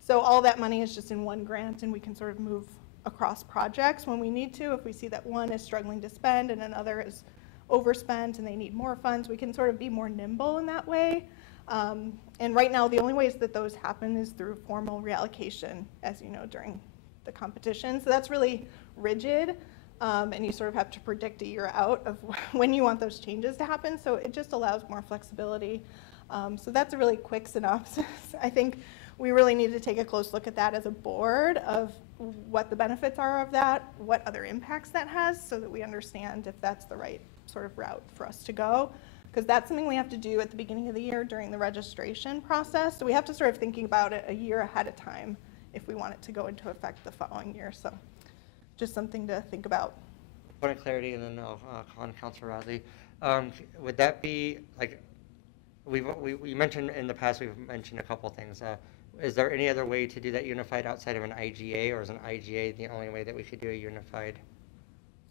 So all that money is just in one grant, and we can sort of move across projects when we need to. If we see that one is struggling to spend and another is overspent and they need more funds, we can sort of be more nimble in that way. And right now, the only ways that those happen is through formal reallocation, as you know, during the competition. So that's really rigid, and you sort of have to predict a year out of when you want those changes to happen. So it just allows more flexibility. So that's a really quick synopsis. I think we really need to take a close look at that as a board of what the benefits are of that, what other impacts that has, so that we understand if that's the right sort of route for us to go. Because that's something we have to do at the beginning of the year during the registration process. So we have to start thinking about it a year ahead of time if we want it to go into effect the following year. So just something to think about. Point of clarity, and then I'll call on Councilor Radley. Would that be, like, we mentioned in the past, we've mentioned a couple things. Is there any other way to do that unified outside of an IGA, or is an IGA the only way that we could do a unified?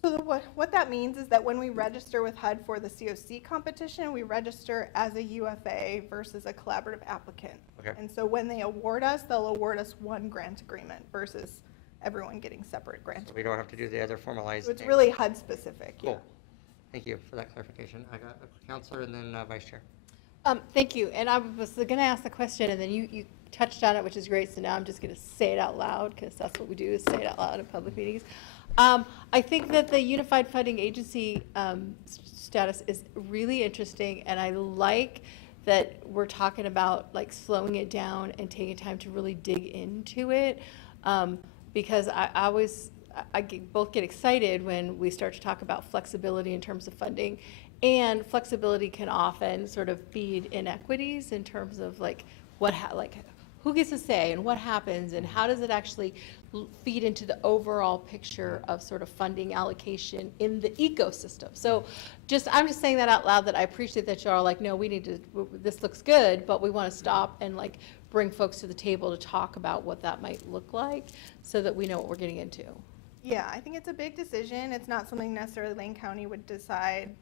So what that means is that when we register with HUD for the COC competition, we register as a UFA versus a collaborative applicant. Okay. And so when they award us, they'll award us one grant agreement versus everyone getting separate grants. So we don't have to do the other formalized So it's things. really HUD specific. Cool. Yeah. Thank you for that clarification. I got a Councilor and then Vice Chair. Thank you. And I was going to ask the question, and then you touched on it, which is great. So now I'm just going to say it out loud, because that's what we do, is say it out loud in public meetings. I think that the Unified Funding Agency status is really interesting, and I like that we're talking about like slowing it down and taking time to really dig into it, because I both get excited when we start to talk about flexibility in terms of funding, and flexibility can often sort of feed inequities in terms of like who gets a say and what happens and how does it actually feed into the overall picture of sort of funding allocation in the ecosystem. So I'm just saying that out loud, that I appreciate that y'all are like, no, we need to, this looks good, but we want to stop and like bring folks to the table to talk about what that might look like so that we know what we're getting into. Yeah, I think it's a big decision. It's not something necessarily Lane County would decide,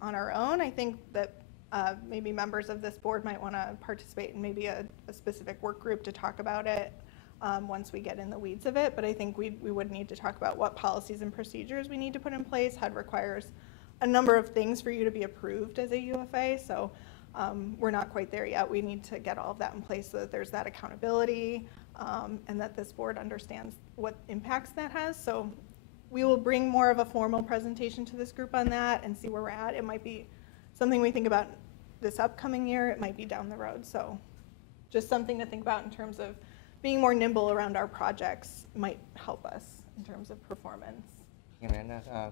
on our own. I think that maybe members of this board might want to participate in maybe a specific work group to talk about it once we get in the weeds of it. But I think we would need to talk about what policies and procedures we need to put in place. HUD requires a number of things for you to be approved as a UFA, so we're not quite there yet. We need to get all of that in place so that there's that accountability and that this board understands what impacts that has. So we will bring more of a formal presentation to this group on that and see where we're at. It might be something we think about this upcoming year. It might be down the road. So just something to think about in terms of being more nimble around our projects might help us in terms of performance. Amanda,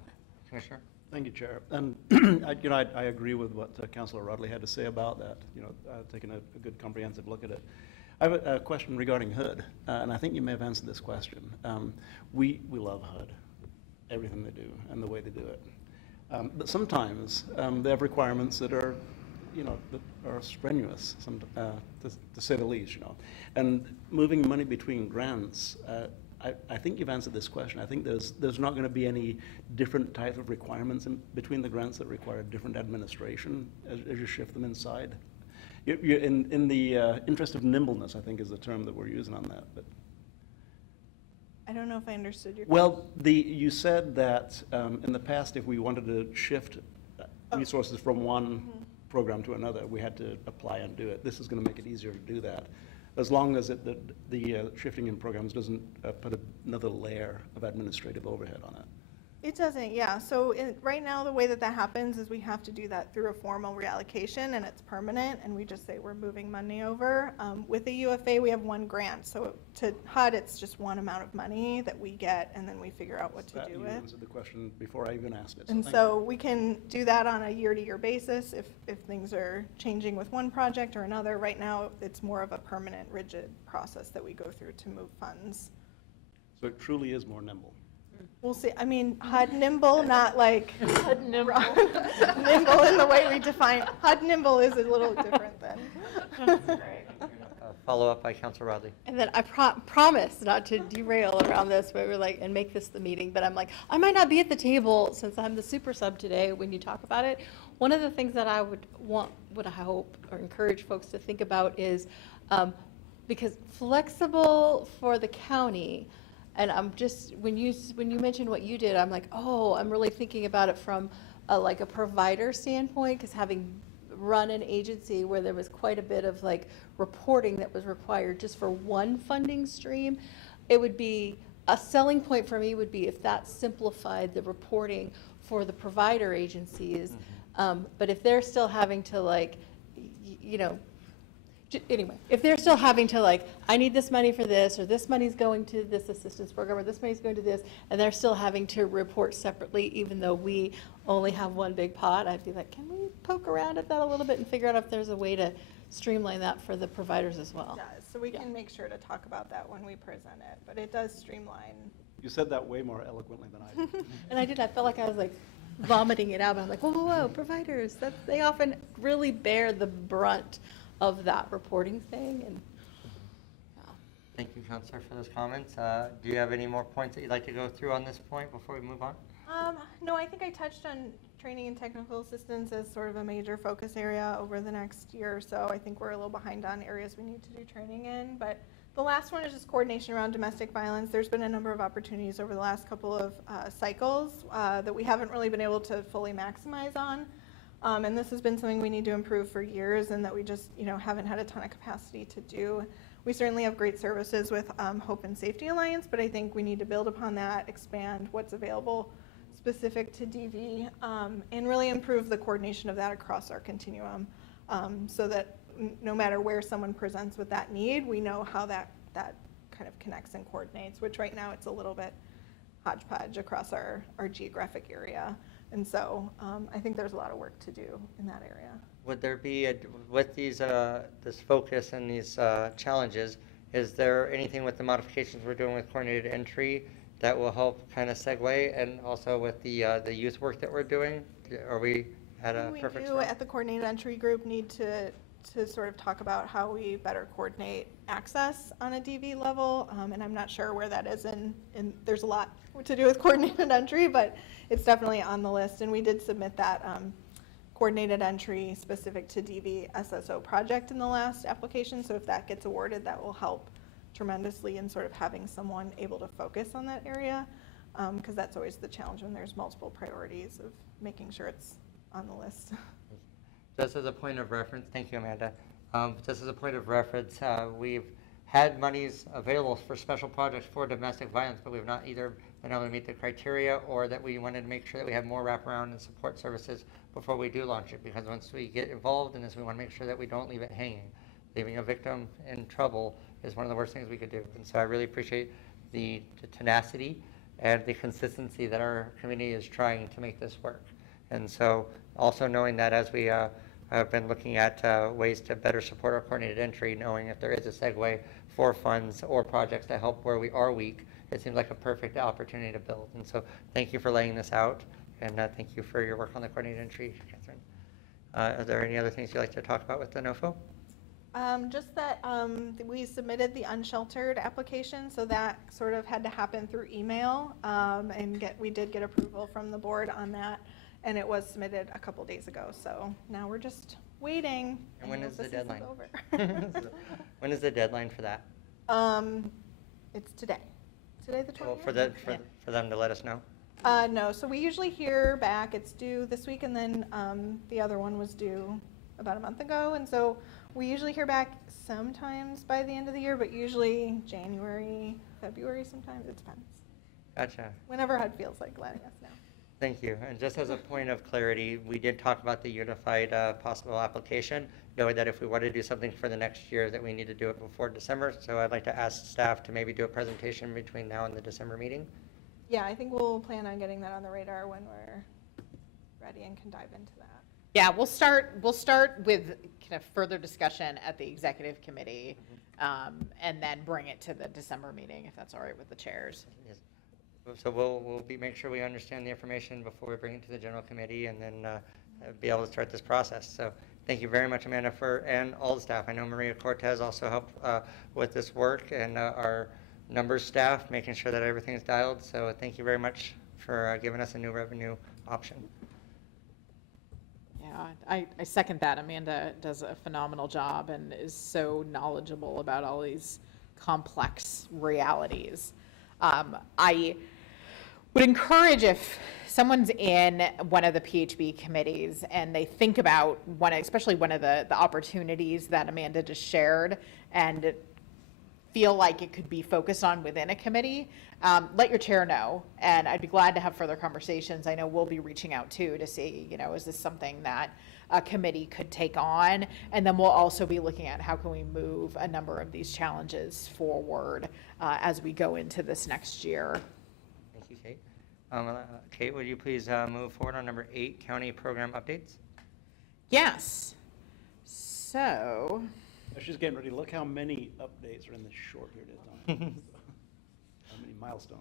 Commissioner? Thank you, Chair. And I agree with what Councilor Rodley had to say about that. Taking a good comprehensive look at it. I have a question regarding HUD, and I think you may have answered this question. We love HUD, everything they do, and the way they do it. But sometimes they have requirements that are, that are strenuous, to say the least. And moving money between grants. I think you've answered this question. I think there's not going to be any different type of requirements between the grants that require different administration as you shift them inside. In the interest of nimbleness, I think is the term that we're using on that. But I don't know if I understood your question. well, you said that in the past, if we wanted to shift resources from one program to another, we had to apply and do it. This is going to make it easier to do that, as long as the shifting in programs doesn't put another layer of administrative overhead on it. It doesn't, yeah. So right now, the way that happens is we have to do that through a formal reallocation, and it's permanent, and we just say we're moving money over. With the UFA, we have one grant. So to HUD, it's just one amount of money that we get, and then we figure out what to do You with. answered the question before I even asked it. And thank so you. we can do that on a year-to-year basis if things are changing with one project or another. Right now, it's more of a permanent, rigid process that we go through to move funds. So it truly is more nimble. We'll see. I mean, HUD nimble, not like HUD nimble. nimble in the way we define. HUD nimble is a little different than. Follow up by Councilor Rodley. And then I promise not to derail around this, but we're like, and make this the meeting, but I'm like, I might not be at the table since I'm the super sub today when you talk about it. One of the things that I would I hope or encourage folks to think about is, because flexible for the county, and I'm just, when you mentioned what you did, I'm like, oh, I'm really thinking about it from like a provider standpoint, because having run an agency where there was quite a bit of like reporting that was required just for one funding stream, it would be, a selling point for me would be if that simplified the reporting for the provider agencies. But if they're still having to like, anyway, if they're still having to like, I need this money for this, or this money's going to this assistance program, or this money's going to this, and they're still having to report separately, even though we only have one big pot, I'd be like, can we poke around at that a little bit and figure out if there's a way to streamline that for the providers as well? It does. So we can make sure to talk about that when we present it, but it does streamline. You said that way more eloquently than I did. And I did, I felt like I was like vomiting it out, but I'm like, whoa, providers, they often really bear the brunt of that reporting thing. And Thank you, Councilor, for those comments. Do you have any more points that you'd like to go through on this point before we move on? No, I think I touched on training and technical assistance as sort of a major focus area over the next year or so. I think we're a little behind on areas we need to do training in, but the last one is just coordination around domestic violence. There's been a number of opportunities over the last couple of cycles that we haven't really been able to fully maximize on. And this has been something we need to improve for years, and that we just haven't had a ton of capacity to do. We certainly have great services with Hope and Safety Alliance, but I think we need to build upon that, expand what's available specific to DV, and really improve the coordination of that across our continuum, so that no matter where someone presents with that need, we know how that kind of connects and coordinates, which right now it's a little bit hodgepodge across our geographic area. And so I think there's a lot of work to do in that area. Would there be, with these this focus and these challenges, is there anything with the modifications we're doing with coordinated entry that will help kind of segue, and also with the youth work that we're doing? Are we at a perfect We do at the coordinated entry group need to sort of talk about how we better coordinate access on a DV level, and I'm not sure where that is in there's a lot to do with coordinated entry, but it's definitely on the list, and we did submit that coordinated entry specific to DV SSO project in the last application. So if that gets awarded, that will help tremendously in sort of having someone able to focus on that area. Because that's always the challenge when there's multiple priorities of making sure it's on the list. Just as a point of reference, thank you, Amanda. Just as a point of reference, we've had monies available for special projects for domestic violence, but we've not either been able to meet the criteria or that we wanted to make sure that we have more wraparound and support services before we do launch it. Because once we get involved in this, we want to make sure that we don't leave it hanging. Leaving a victim in trouble is one of the worst things we could do. And so I really appreciate the tenacity and the consistency that our community is trying to make this work. And so also knowing that as we have been looking at ways to better support our coordinated entry, knowing if there is a segue for funds or projects to help where we are weak, it seems like a perfect opportunity to build. And so thank you for laying this out, and thank you for your work on the coordinated entry, Catherine. Are there any other things you'd like to talk about with the NOFO? Just that we submitted the unsheltered application, so that sort of had to happen through email, and we did get approval from the board on that, and it was submitted a couple days ago. So now we're just waiting. And when is the deadline? Over. When is the deadline for that? It's today. Today the 20th. Well, for them to let us know? No, so we usually hear back. It's due this week, and then the other one was due about a month ago, and so we usually hear back sometimes by the end of the year, but usually January, February sometimes. It depends. Gotcha. Whenever HUD feels like letting us know. Thank you. And just as a point of clarity, we did talk about the unified possible application, knowing that if we want to do something for the next year, that we need to do it before December. So I'd like to ask staff to maybe do a presentation between now and the December meeting. Yeah, I think we'll plan on getting that on the radar when we're ready and can dive into that. Yeah, we'll start with kind of further discussion at the executive committee, and then bring it to the December meeting, if that's all right with the chairs. Yes. So we'll make sure we understand the information before we bring it to the general committee, and then be able to start this process. So thank you very much, Amanda, and all the staff. I know Maria Cortez also helped with this work, and our numbers staff, making sure that everything's dialed. So thank you very much for giving us a new revenue option. Yeah, I second that. Amanda does a phenomenal job and is so knowledgeable about all these complex realities. I would encourage, if someone's in one of the PHB committees and they think about especially one of the opportunities that Amanda just shared, and feel like it could be focused on within a committee, let your chair know, and I'd be glad to have further conversations. I know we'll be reaching out too to see, is this something that a committee could take on? And then we'll also be looking at how can we move a number of these challenges forward as we go into this next year. Thank you, Kate. Kate, would you please move forward on number 8, county program updates? Yes. So. She's getting ready. Look how many updates are in this short period of time. How many milestones.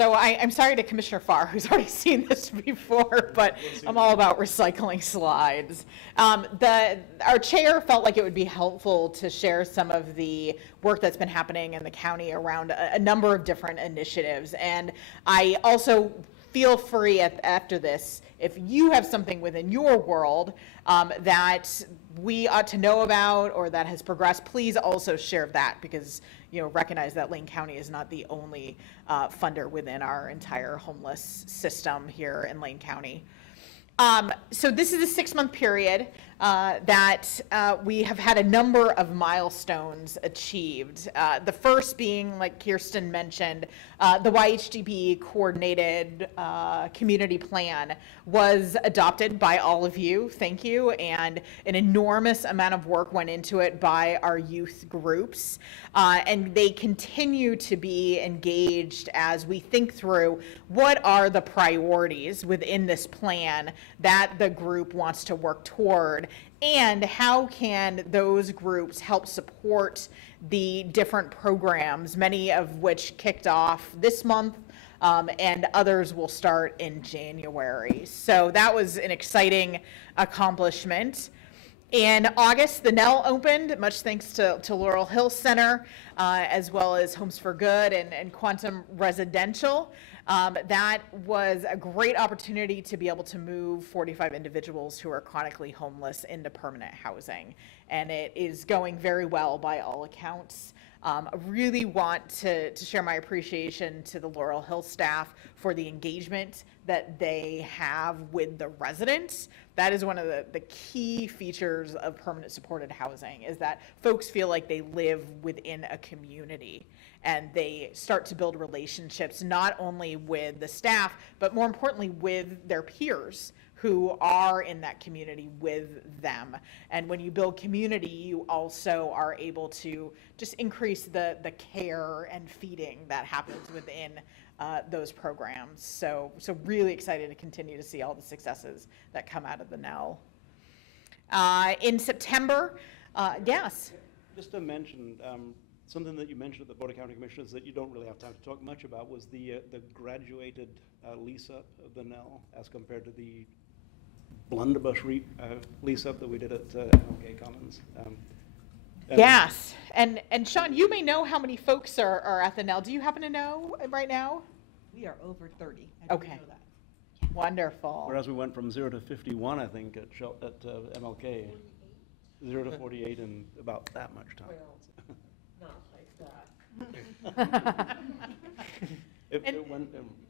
So I'm sorry to Commissioner Farr, who's already seen this before, but I'm all about recycling slides. Our chair felt like it would be helpful to share some of the work that's been happening in the county around a number of different initiatives. And I also feel free after this, if you have something within your world that we ought to know about or that has progressed, please also share that, because recognize that Lane County is not the only funder within our entire homeless system here in Lane County. So this is a 6-month period that we have had a number of milestones achieved. The first being, like Kirsten mentioned, the YHDP coordinated community plan was adopted by all of you. Thank you. And an enormous amount of work went into it by our youth groups. And they continue to be engaged as we think through what are the priorities within this plan that the group wants to work toward, and how can those groups help support the different programs, many of which kicked off this month, and others will start in January. So that was an exciting accomplishment. In August, the NEL opened, much thanks to Laurel Hill Center, as well as Homes for Good and Quantum Residential. That was a great opportunity to be able to move 45 individuals who are chronically homeless into permanent housing. And it is going very well by all accounts. I really want to share my appreciation to the Laurel Hill staff for the engagement that they have with the residents. That is one of the key features of permanent supported housing, is that folks feel like they live within a community and they start to build relationships not only with the staff, but more importantly with their peers who are in that community with them. And when you build community, you also are able to just increase the care and feeding that happens within those programs. So really excited to continue to see all the successes that come out of the NEL. In September, yes. Just to mention, something that you mentioned at the Board of County Commissioners that you don't really have time to talk much about was the graduated lease-up of the NEL as compared to the blunderbuss lease-up that we did at MLK Commons. Yes, and Sean, you may know how many folks are at the NEL. Do you happen to know right now? We are over 30. I do Okay. know that. Wonderful. Whereas we went from 0 to 51, I think, at MLK. 0 to 48 in about that much time. It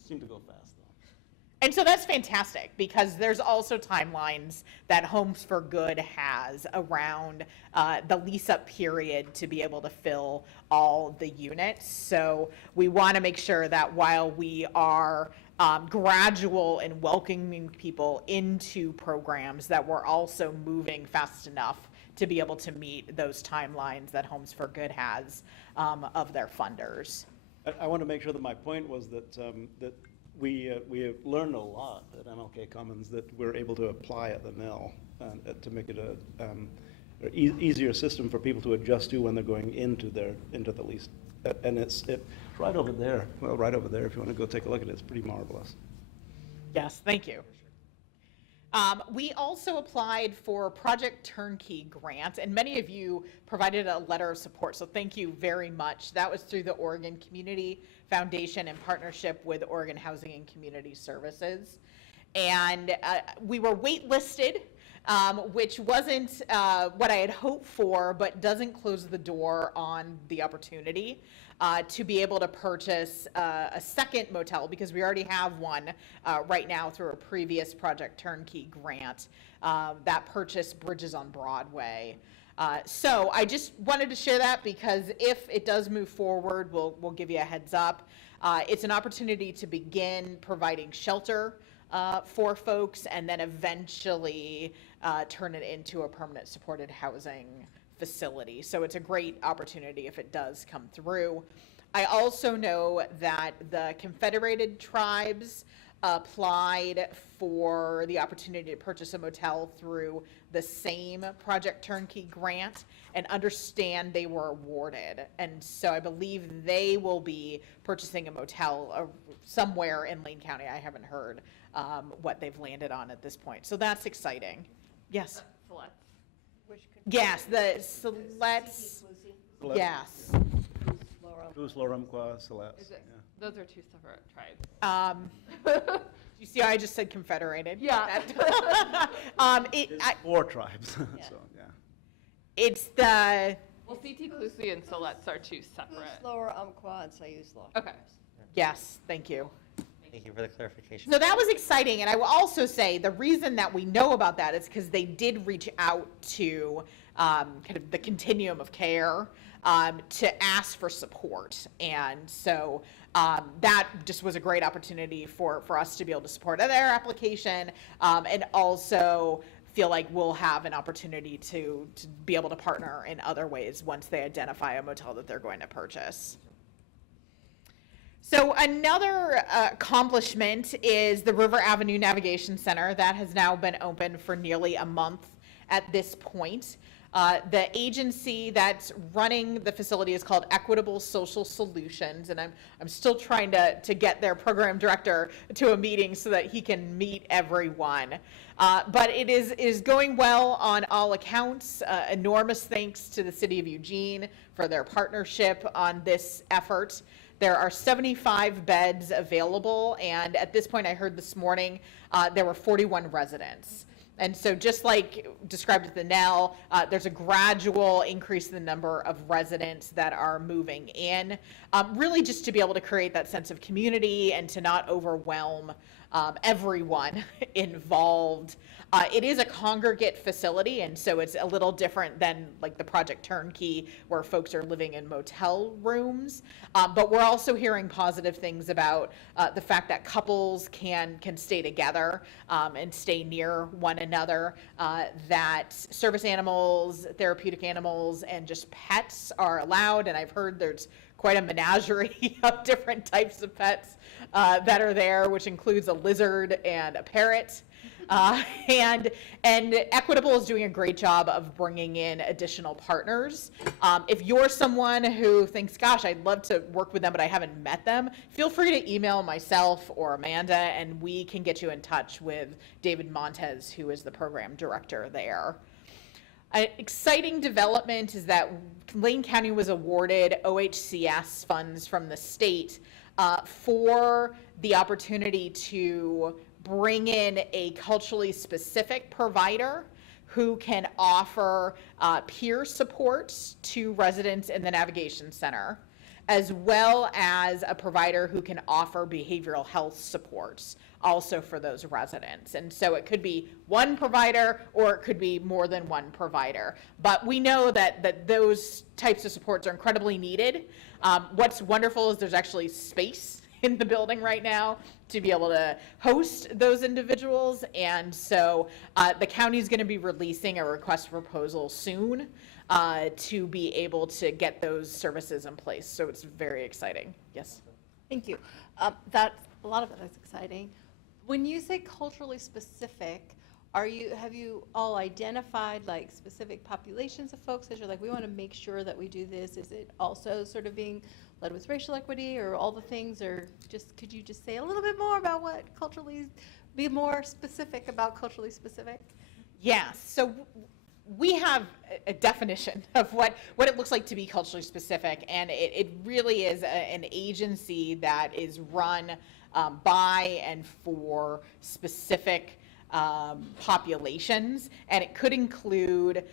seemed to go fast, though. And so that's fantastic, because there's also timelines that Homes for Good has around the lease-up period to be able to fill all the units. So we want to make sure that while we are gradual in welcoming people into programs, that we're also moving fast enough to be able to meet those timelines that Homes for Good has of their funders. I want to make sure that my point was that that we have learned a lot at MLK Commons that we're able to apply at the NEL to make it a easier system for people to adjust to when they're going into the lease. And it's right over there. Well, right over there. If you want to go take a look at it, it's pretty marvelous. Yes, thank you. We also applied for Project Turnkey grant, and many of you provided a letter of support, so thank you very much. That was through the Oregon Community Foundation in partnership with Oregon Housing and Community Services. And we were waitlisted, which wasn't what I had hoped for, but doesn't close the door on the opportunity to be able to purchase a second motel, because we already have one right now through a previous Project Turnkey grant that purchased Bridges on Broadway. So I just wanted to share that, because if it does move forward, we'll give you a heads up. It's an opportunity to begin providing shelter for folks, and then eventually turn it into a permanent supported housing facility. So it's a great opportunity if it does come through. I also know that the Confederated Tribes applied for the opportunity to purchase a motel through the same Project Turnkey grant, and understand they were awarded. And so I believe they will be purchasing a motel somewhere in Lane County. I haven't heard what they've landed on at this point. So that's exciting. Yes? Select. Yes, the Siletz, yes. Cruz, Loremqua, Celeste. Is it, those are two separate tribes. You see how I just said Confederated? Yeah. It's 4 tribes, so, yeah. It's the, Well, CT Clusi and Siletz are two separate. Lower Umpqua and Sayus Law. Okay. yes, thank you. Thank you for the clarification. So that was exciting, and I will also say the reason that we know about that is because they did reach out to kind of the continuum of care to ask for support, and so that just was a great opportunity for us to be able to support their application, and also feel like we'll have an opportunity to be able to partner in other ways once they identify a motel that they're going to purchase. So another accomplishment is the River Avenue Navigation Center that has now been open for nearly a month at this point. The agency that's running the facility is called Equitable Social Solutions, and I'm still trying to get their program director to a meeting so that he can meet everyone. But it is going well on all accounts. Enormous thanks to the City of Eugene for their partnership on this effort. There are 75 beds available, and at this point, I heard this morning, there were 41 residents. And so just like described at the Nell, there's a gradual increase in the number of residents that are moving in, really just to be able to create that sense of community and to not overwhelm everyone involved. It is a congregate facility, and so it's a little different than like the Project Turnkey, where folks are living in motel rooms. But we're also hearing positive things about the fact that couples can stay together and stay near one another, that service animals, therapeutic animals, and just pets are allowed. And I've heard there's quite a menagerie of different types of pets that are there, which includes a lizard and a parrot. And Equitable is doing a great job of bringing in additional partners. If you're someone who thinks, gosh, I'd love to work with them, but I haven't met them, feel free to email myself or Amanda, and we can get you in touch with David Montez, who is the program director there. An exciting development is that Lane County was awarded OHCS funds from the state for the opportunity to bring in a culturally specific provider who can offer peer support to residents in the Navigation Center, as well as a provider who can offer behavioral health supports also for those residents. And so it could be one provider or it could be more than one provider. But we know that those types of supports are incredibly needed. What's wonderful is there's actually space in the building right now to be able to host those individuals. And so the county is going to be releasing a request for proposal soon to be able to get those services in place. So it's very exciting. Yes. Thank you. That's a lot of it is exciting. When you say culturally specific, have you all identified like specific populations of folks that you're like, we want to make sure that we do this? Is it also sort of being led with racial equity or all the things, or just could you just say a little bit more about what be more specific about culturally specific? Yeah, so we have a definition of what it looks like to be culturally specific, and it really is an agency that is run by and for specific populations, and it could include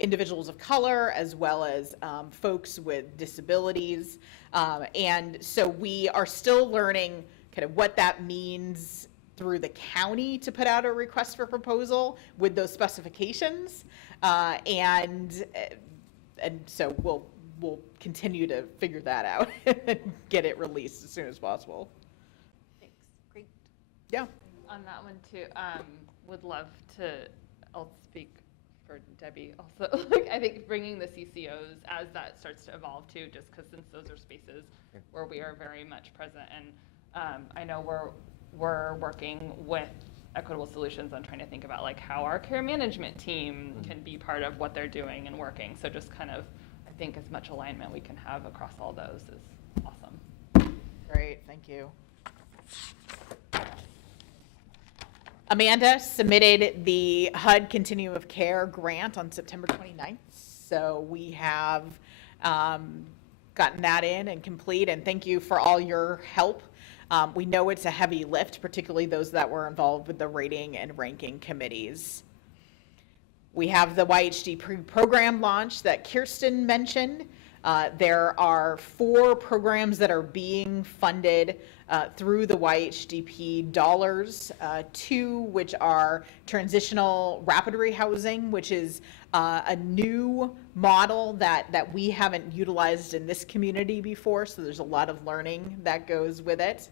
individuals of color as well as folks with disabilities, and so we are still learning kind of what that means through the county to put out a request for proposal with those specifications, and so we'll continue to figure that out and get it released as soon as possible. Thanks. Great. Yeah. On that one too, would love to, I'll speak for Debbie also, like I think bringing the CCOs as that starts to evolve too, just because since those are spaces where we are very much present, and I know we're working with Equitable Solutions on trying to think about like how our care management team can be part of what they're doing and working. So just kind of, I think as much alignment we can have across all those is awesome. Great, thank you. Amanda submitted the HUD Continuum of Care grant on September 29th. So we have gotten that in and complete, and thank you for all your help. We know it's a heavy lift, particularly those that were involved with the rating and ranking committees. We have the YHD program launch that Kirsten mentioned. There are 4 programs that are being funded through the YHDP dollars, 2 which are transitional rapid rehousing, which is a new model that we haven't utilized in this community before, so there's a lot of learning that goes with it.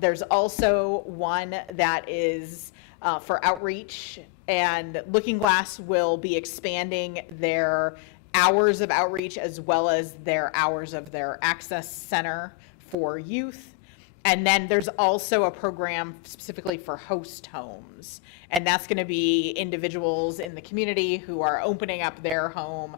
There's also one that is for outreach, and Looking Glass will be expanding their hours of outreach as well as their hours of their access center for youth. And then there's also a program specifically for host homes, and that's going to be individuals in the community who are opening up their home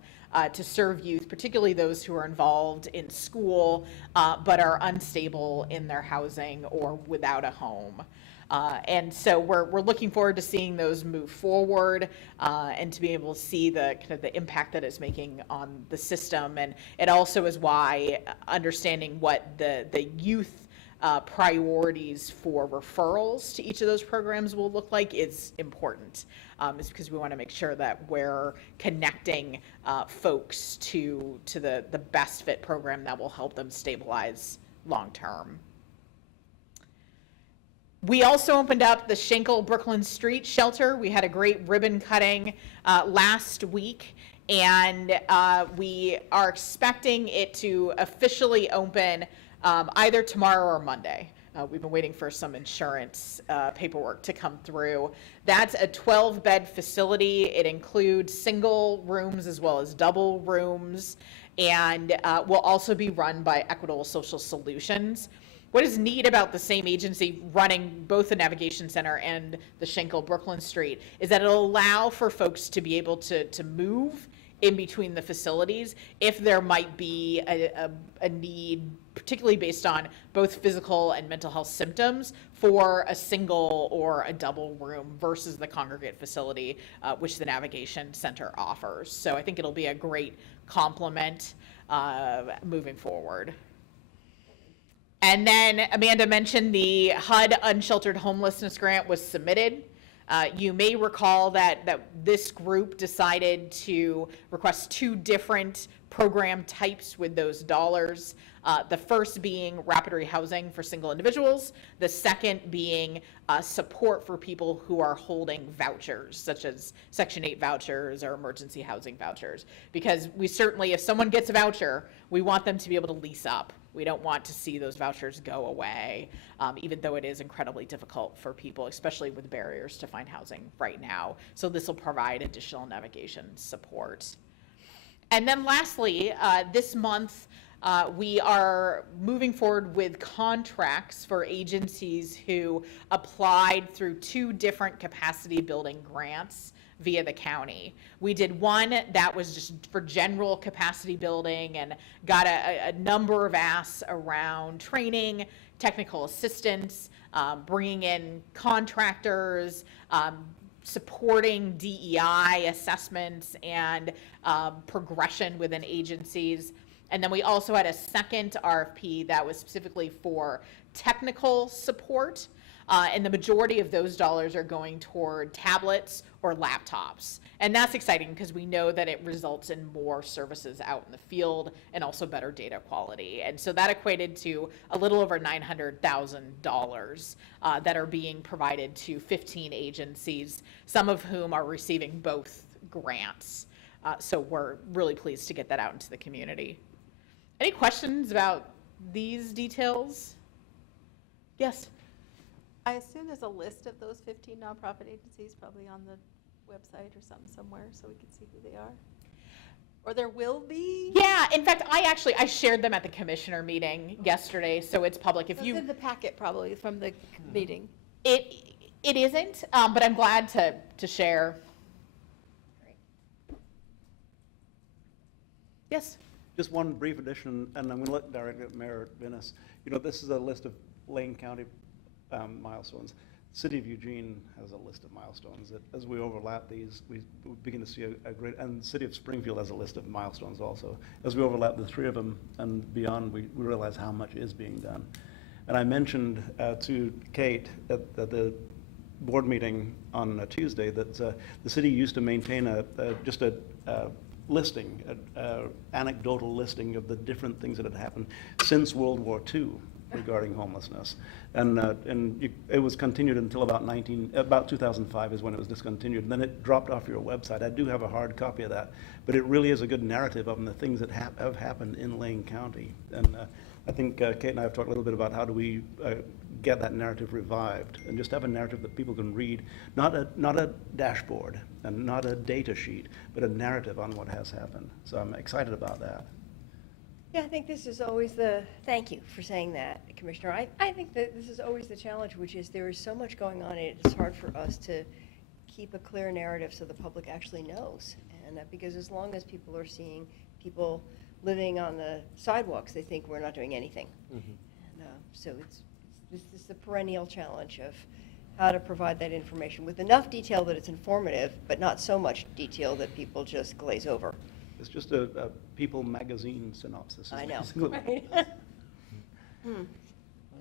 to serve youth, particularly those who are involved in school but are unstable in their housing or without a home. And so we're looking forward to seeing those move forward and to be able to see the kind of the impact that it's making on the system. And it also is why understanding what the youth priorities for referrals to each of those programs will look like is important. Is because we want to make sure that we're connecting folks to the best fit program that will help them stabilize long term. We also opened up the Schenkel Brooklyn Street Shelter. We had a great ribbon cutting last week, and we are expecting it to officially open either tomorrow or Monday. We've been waiting for some insurance paperwork to come through. That's a 12-bed facility. It includes single rooms as well as double rooms, and will also be run by Equitable Social Solutions. What is neat about the same agency running both the Navigation Center and the Schenkel Brooklyn Street is that it'll allow for folks to be able to move in between the facilities if there might be a need, particularly based on both physical and mental health symptoms, for a single or a double room versus the congregate facility, which the Navigation Center offers. So I think it'll be a great complement moving forward. And then Amanda mentioned the HUD Unsheltered Homelessness Grant was submitted. You may recall that this group decided to request 2 different program types with those dollars. The first being rapid rehousing for single individuals. The second being support for people who are holding vouchers, such as Section 8 vouchers or emergency housing vouchers. Because we certainly, if someone gets a voucher, we want them to be able to lease up. We don't want to see those vouchers go away, even though it is incredibly difficult for people, especially with barriers to find housing right now. So this will provide additional navigation support. And then lastly, this month, we are moving forward with contracts for agencies who applied through 2 different capacity building grants via the county. We did one that was just for general capacity building and got a number of asks around training, technical assistance, bringing in contractors, supporting DEI assessments and progression within agencies. And then we also had a second RFP that was specifically for technical support. And the majority of those dollars are going toward tablets or laptops. And that's exciting because we know that it results in more services out in the field and also better data quality. And so that equated to a little over $900,000 that are being provided to 15 agencies, some of whom are receiving both grants. So we're really pleased to get that out into the community. Any questions about these details? Yes? I assume there's a list of those 15 nonprofit agencies probably on the website or something somewhere so we can see who they are. Or there will be? Yeah, in fact, I shared them at the commissioner meeting yesterday, so it's public. If It's in the packet probably from the meeting. It isn't, but I'm glad to share. Yes? Just one brief addition, and I'm going to look directly at Mayor Vinnis. You know, this is a list of Lane County milestones. City of Eugene has a list of milestones that, as we overlap these, we begin to see a great, and City of Springfield has a list of milestones also. As we overlap the 3 of them and beyond, we realize how much is being done. And I mentioned to Kate at the board meeting on Tuesday that the city used to maintain just a listing, anecdotal listing of the different things that had happened since World War II regarding homelessness. And it was continued until about 2005 is when it was discontinued. And then it dropped off your website. I do have a hard copy of that, but it really is a good narrative of the things that have happened in Lane County. And I think Kate and I have talked a little bit about how do we get that narrative revived and just have a narrative that people can read, not a dashboard and not a data sheet, but a narrative on what has happened. So I'm excited about that. Yeah, I think this is always thank you for saying that, Commissioner. I think that this is always the challenge, which is there is so much going on, and it's hard for us to keep a clear narrative so the public actually knows. And because as long as people are seeing people living on the sidewalks, they think we're not doing anything. Mm-hmm. And so this is the perennial challenge of how to provide that information with enough detail that it's informative, but not so much detail that people just glaze over. It's just a People magazine synopsis. I know. basically.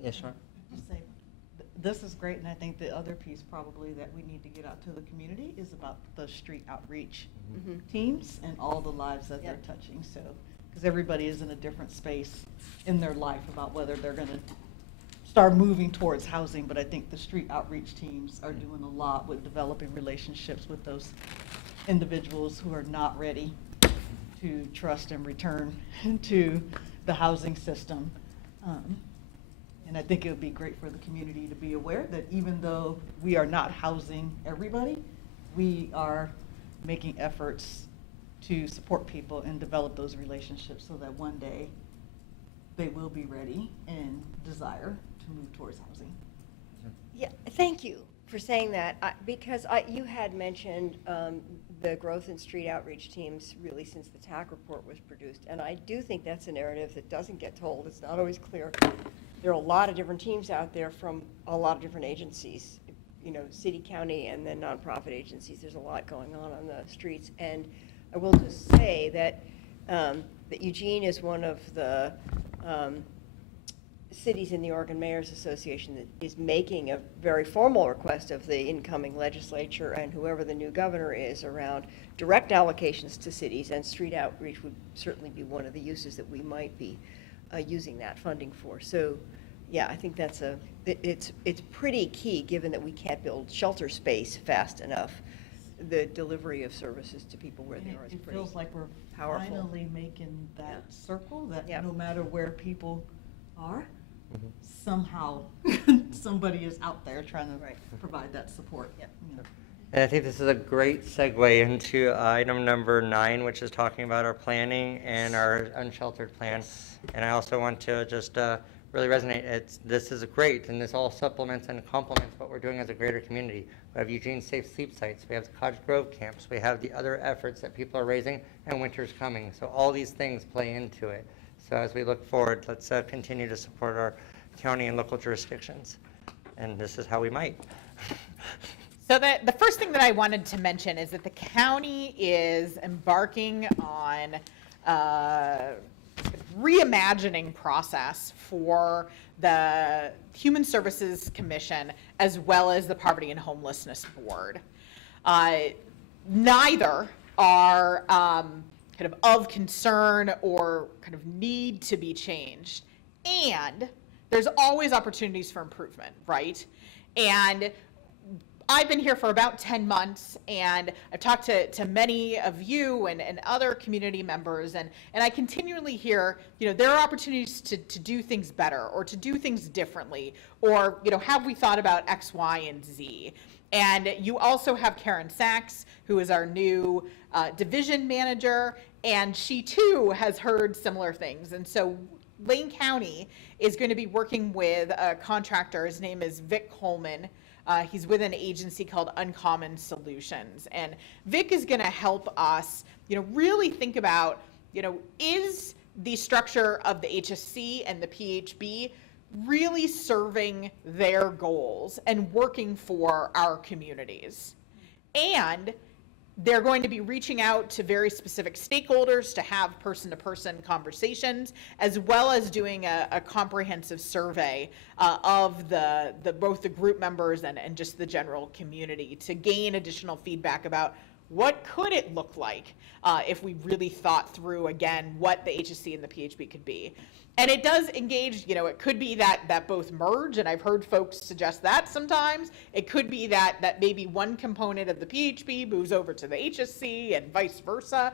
Yes, Sean? Just say, this is great, and I think the other piece probably that we need to get out to the community is about the street outreach teams and all the lives that they're touching, so, because everybody is in a different space in their life about whether they're gonna start moving towards housing, but I think the street outreach teams are doing a lot with developing relationships with those individuals who are not ready to trust and return to the housing system. And I think it would be great for the community to be aware that even though we are not housing everybody, we are making efforts to support people and develop those relationships so that one day they will be ready and desire to move towards housing. Yeah, thank you for saying that, because you had mentioned the growth in street outreach teams really since the TAC report was produced, and I do think that's a narrative that doesn't get told. It's not always clear. There are a lot of different teams out there from a lot of different agencies, you know, city, county, and then nonprofit agencies. There's a lot going on the streets, and I will just say that that Eugene is one of the cities in the Oregon Mayors Association that is making a very formal request of the incoming legislature and whoever the new governor is around direct allocations to cities, and street outreach would certainly be one of the uses that we might be using that funding for. So, yeah, I think that's it's pretty key, given that we can't build shelter space fast enough. The delivery of services to people where they are is It pretty feels like we're powerful. finally making that circle, that Yeah. no matter where people are, somehow somebody is out there trying to provide that support. Yep. You know. And I think this is a great segue into item number 9, which is talking about our planning and our unsheltered plan. And I also want to just really resonate. This is great, and this all supplements and complements what we're doing as a greater community. We have Eugene Safe Sleep Sites. We have the Cottage Grove camps. We have the other efforts that people are raising, and winter's coming. So all these things play into it. So as we look forward, let's continue to support our county and local jurisdictions. And this is how we might. So the first thing that I wanted to mention is that the county is embarking on a reimagining process for the Human Services Commission as well as the Poverty and Homelessness Board. Neither are kind of concern or kind of need to be changed. And there's always opportunities for improvement, right? And I've been here for about 10 months, and I've talked to many of you and other community members, and I continually hear, you know, there are opportunities to do things better or to do things differently, or, you know, have we thought about X, Y, and Z? And you also have Karen Sachs, who is our new division manager, and she too has heard similar things. And so Lane County is going to be working with a contractor. His name is Vic Coleman. He's with an agency called Uncommon Solutions. And Vic is going to help us, you know, really think about, you know, is the structure of the HSC and the PHB really serving their goals and working for our communities? And they're going to be reaching out to very specific stakeholders to have person-to-person conversations, as well as doing a comprehensive survey of both the group members and just the general community to gain additional feedback about what could it look like if we really thought through, again, what the HSC and the PHB could be. And it does engage, you know, it could be that both merge, and I've heard folks suggest that sometimes. It could be that maybe one component of the PHB moves over to the HSC and vice versa.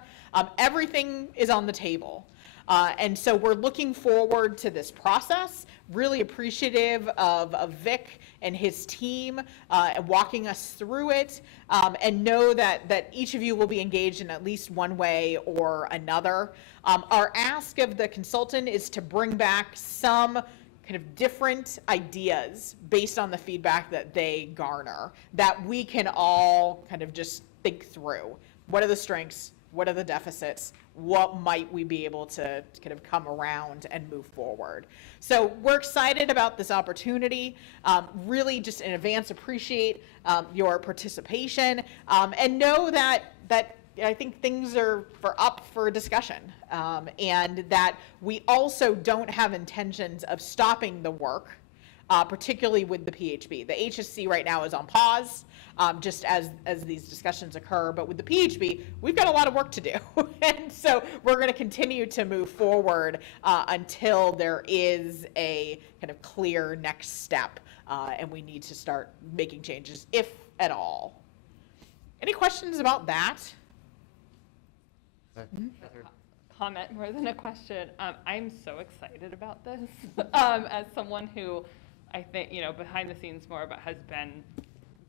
Everything is on the table. And so we're looking forward to this process, really appreciative of Vic and his team walking us through it, and know that each of you will be engaged in at least one way or another. Our ask of the consultant is to bring back some kind of different ideas based on the feedback that they garner, that we can all kind of just think through. What are the strengths? What are the deficits? What might we be able to kind of come around and move forward? So we're excited about this opportunity. Really, just in advance, appreciate your participation, and know that I think things are up for discussion, and that we also don't have intentions of stopping the work. Particularly with the PHB. The HSC right now is on pause, just as these discussions occur, but with the PHB, we've got a lot of work to do. And so we're going to continue to move forward until there is a kind of clear next step, and we need to start making changes, if at all. Any questions about that? Comment more than a question. I'm so excited about this as someone who I think, behind the scenes more about has been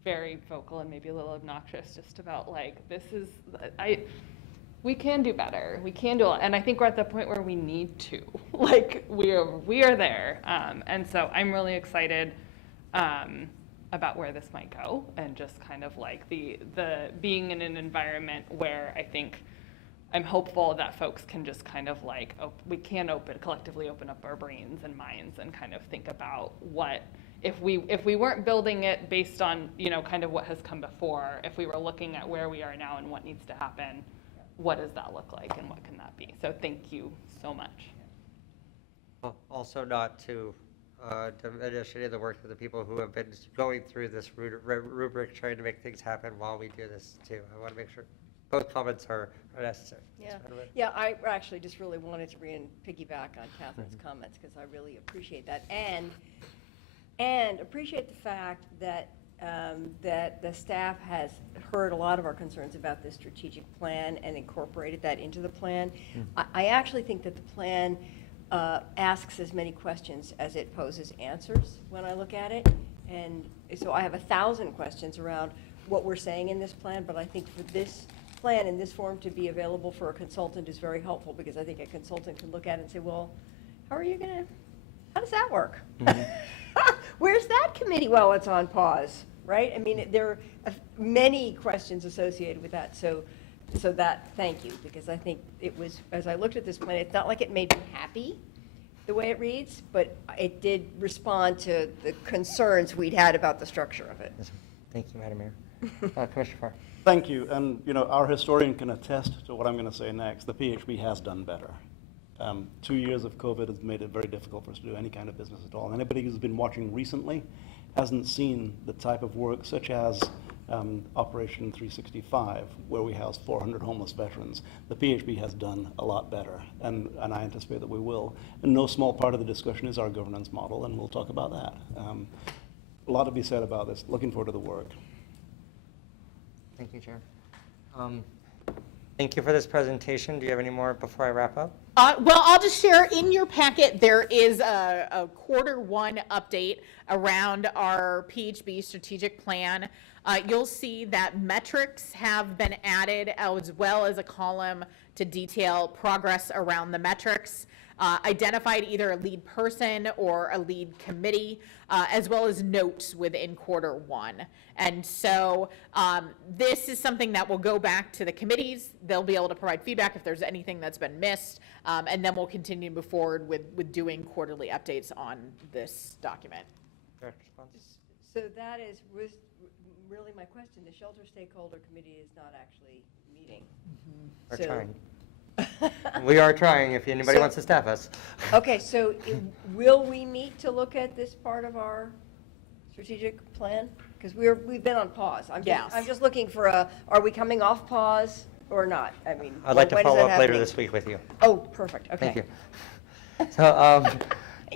very vocal and maybe a little obnoxious just about like, we can do better. We can do a lot. And I think we're at the point where we need to, like we are there. And so I'm really excited about where this might go, and just kind of like the being in an environment where I think I'm hopeful that folks can just kind of like, we can collectively open up our brains and minds and kind of think about what, if we weren't building it based on, kind of what has come before, if we were looking at where we are now and what needs to happen, what does that look like and what can that be? So thank you so much. Well, also not to diminish any of the work of the people who have been going through this rubric trying to make things happen while we do this too. I want to make sure both comments are necessary. Yeah, I actually just really wanted to piggyback on Catherine's comments, because I really appreciate that, and appreciate the fact that that the staff has heard a lot of our concerns about this strategic plan and incorporated that into the plan. I actually think that the plan asks as many questions as it poses answers when I look at it, and so I have 1,000 questions around what we're saying in this plan, but I think for this plan in this form to be available for a consultant is very helpful, because I think a consultant can look at it and say, well, how does that work? Where's that committee? Well, it's on pause, right? I mean, there are many questions associated with that. So that, thank you, because I think it was, as I looked at this plan, it's not like it made me happy the way it reads, but it did respond to the concerns we'd had about the structure of it. Thank you, Madam Mayor. Commissioner Farr. Thank you. And, our historian can attest to what I'm going to say next. The PHB has done better. 2 years of COVID has made it very difficult for us to do any kind of business at all. And anybody who's been watching recently hasn't seen the type of work such as Operation 365, where we house 400 homeless veterans. The PHB has done a lot better, and I anticipate that we will. And no small part of the discussion is our governance model, and we'll talk about that. A lot to be said about this. Looking forward to the work. Thank you, Chair. Thank you for this presentation. Do you have any more before I wrap up? Well, I'll just share in your packet, there is a Q1 update around our PHB strategic plan. You'll see that metrics have been added, as well as a column to detail progress around the metrics. Identified either a lead person or a lead committee, as well as notes within Q1. And so this is something that will go back to the committees. They'll be able to provide feedback if there's anything that's been missed, and then we'll continue to move forward with doing quarterly updates on this document. Direct response? So that was really my question. The Shelter Stakeholder Committee is not actually meeting. We're So- trying. We are trying, if anybody wants to staff us. Okay, so will we meet to look at this part of our strategic plan? Because we've been on pause. Yes. I'm just looking for are we coming off pause or not? I mean, I'd like to when is follow that up later happening? this week with you. Oh, perfect, okay. Thank you. So,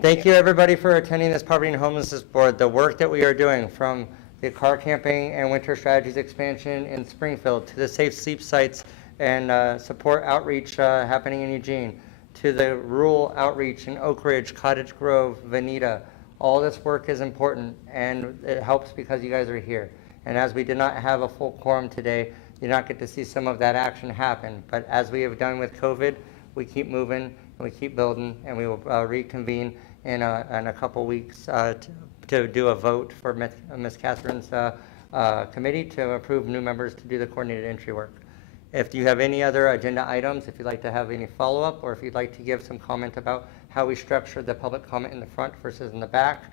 thank you, everybody, for attending this Poverty and Homelessness Board. The work that we are doing, from the car camping and winter strategies expansion in Springfield to the safe sleep sites and support outreach happening in Eugene, to the rural outreach in Oak Ridge, Cottage Grove, Veneta. All this work is important, and it helps because you guys are here. And as we did not have a full quorum today, you not get to see some of that action happen. But as we have done with COVID, we keep moving and we keep building, and we will reconvene in a couple weeks to do a vote for Ms. Catherine's committee to approve new members to do the coordinated entry work. If you have any other agenda items, if you'd like to have any follow-up, or if you'd like to give some comment about how we structure the public comment in the front versus in the back,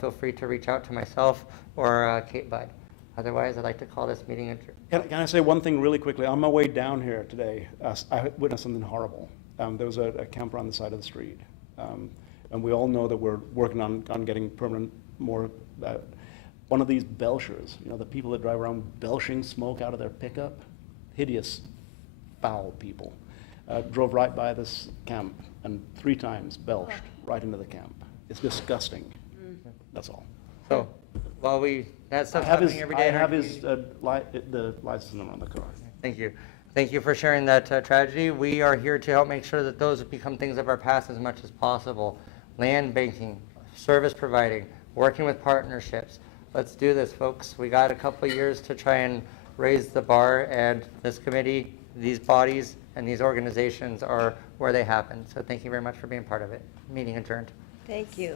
feel free to reach out to myself or Kate Budd. Otherwise, I'd like to call this meeting adjourned. Can I say one thing really quickly? On my way down here today, I witnessed something horrible. There was a camper on the side of the street. And we all know that we're working on getting permanent more, one of these belchers, the people that drive around belching smoke out of their pickup, hideous, foul people, drove right by this camp and 3 times belched right into the camp. It's disgusting. That's all. So, while that I stuff's have happening every day in our his, community. the license number on the car. Thank you. Thank you for sharing that tragedy. We are here to help make sure that those become things of our past as much as possible. Land banking, service providing, working with partnerships. Let's do this, folks. We got a couple of years to try and raise the bar, and this committee, these bodies, and these organizations are where they happen. So thank you very much for being part of it. Meeting adjourned. Thank you.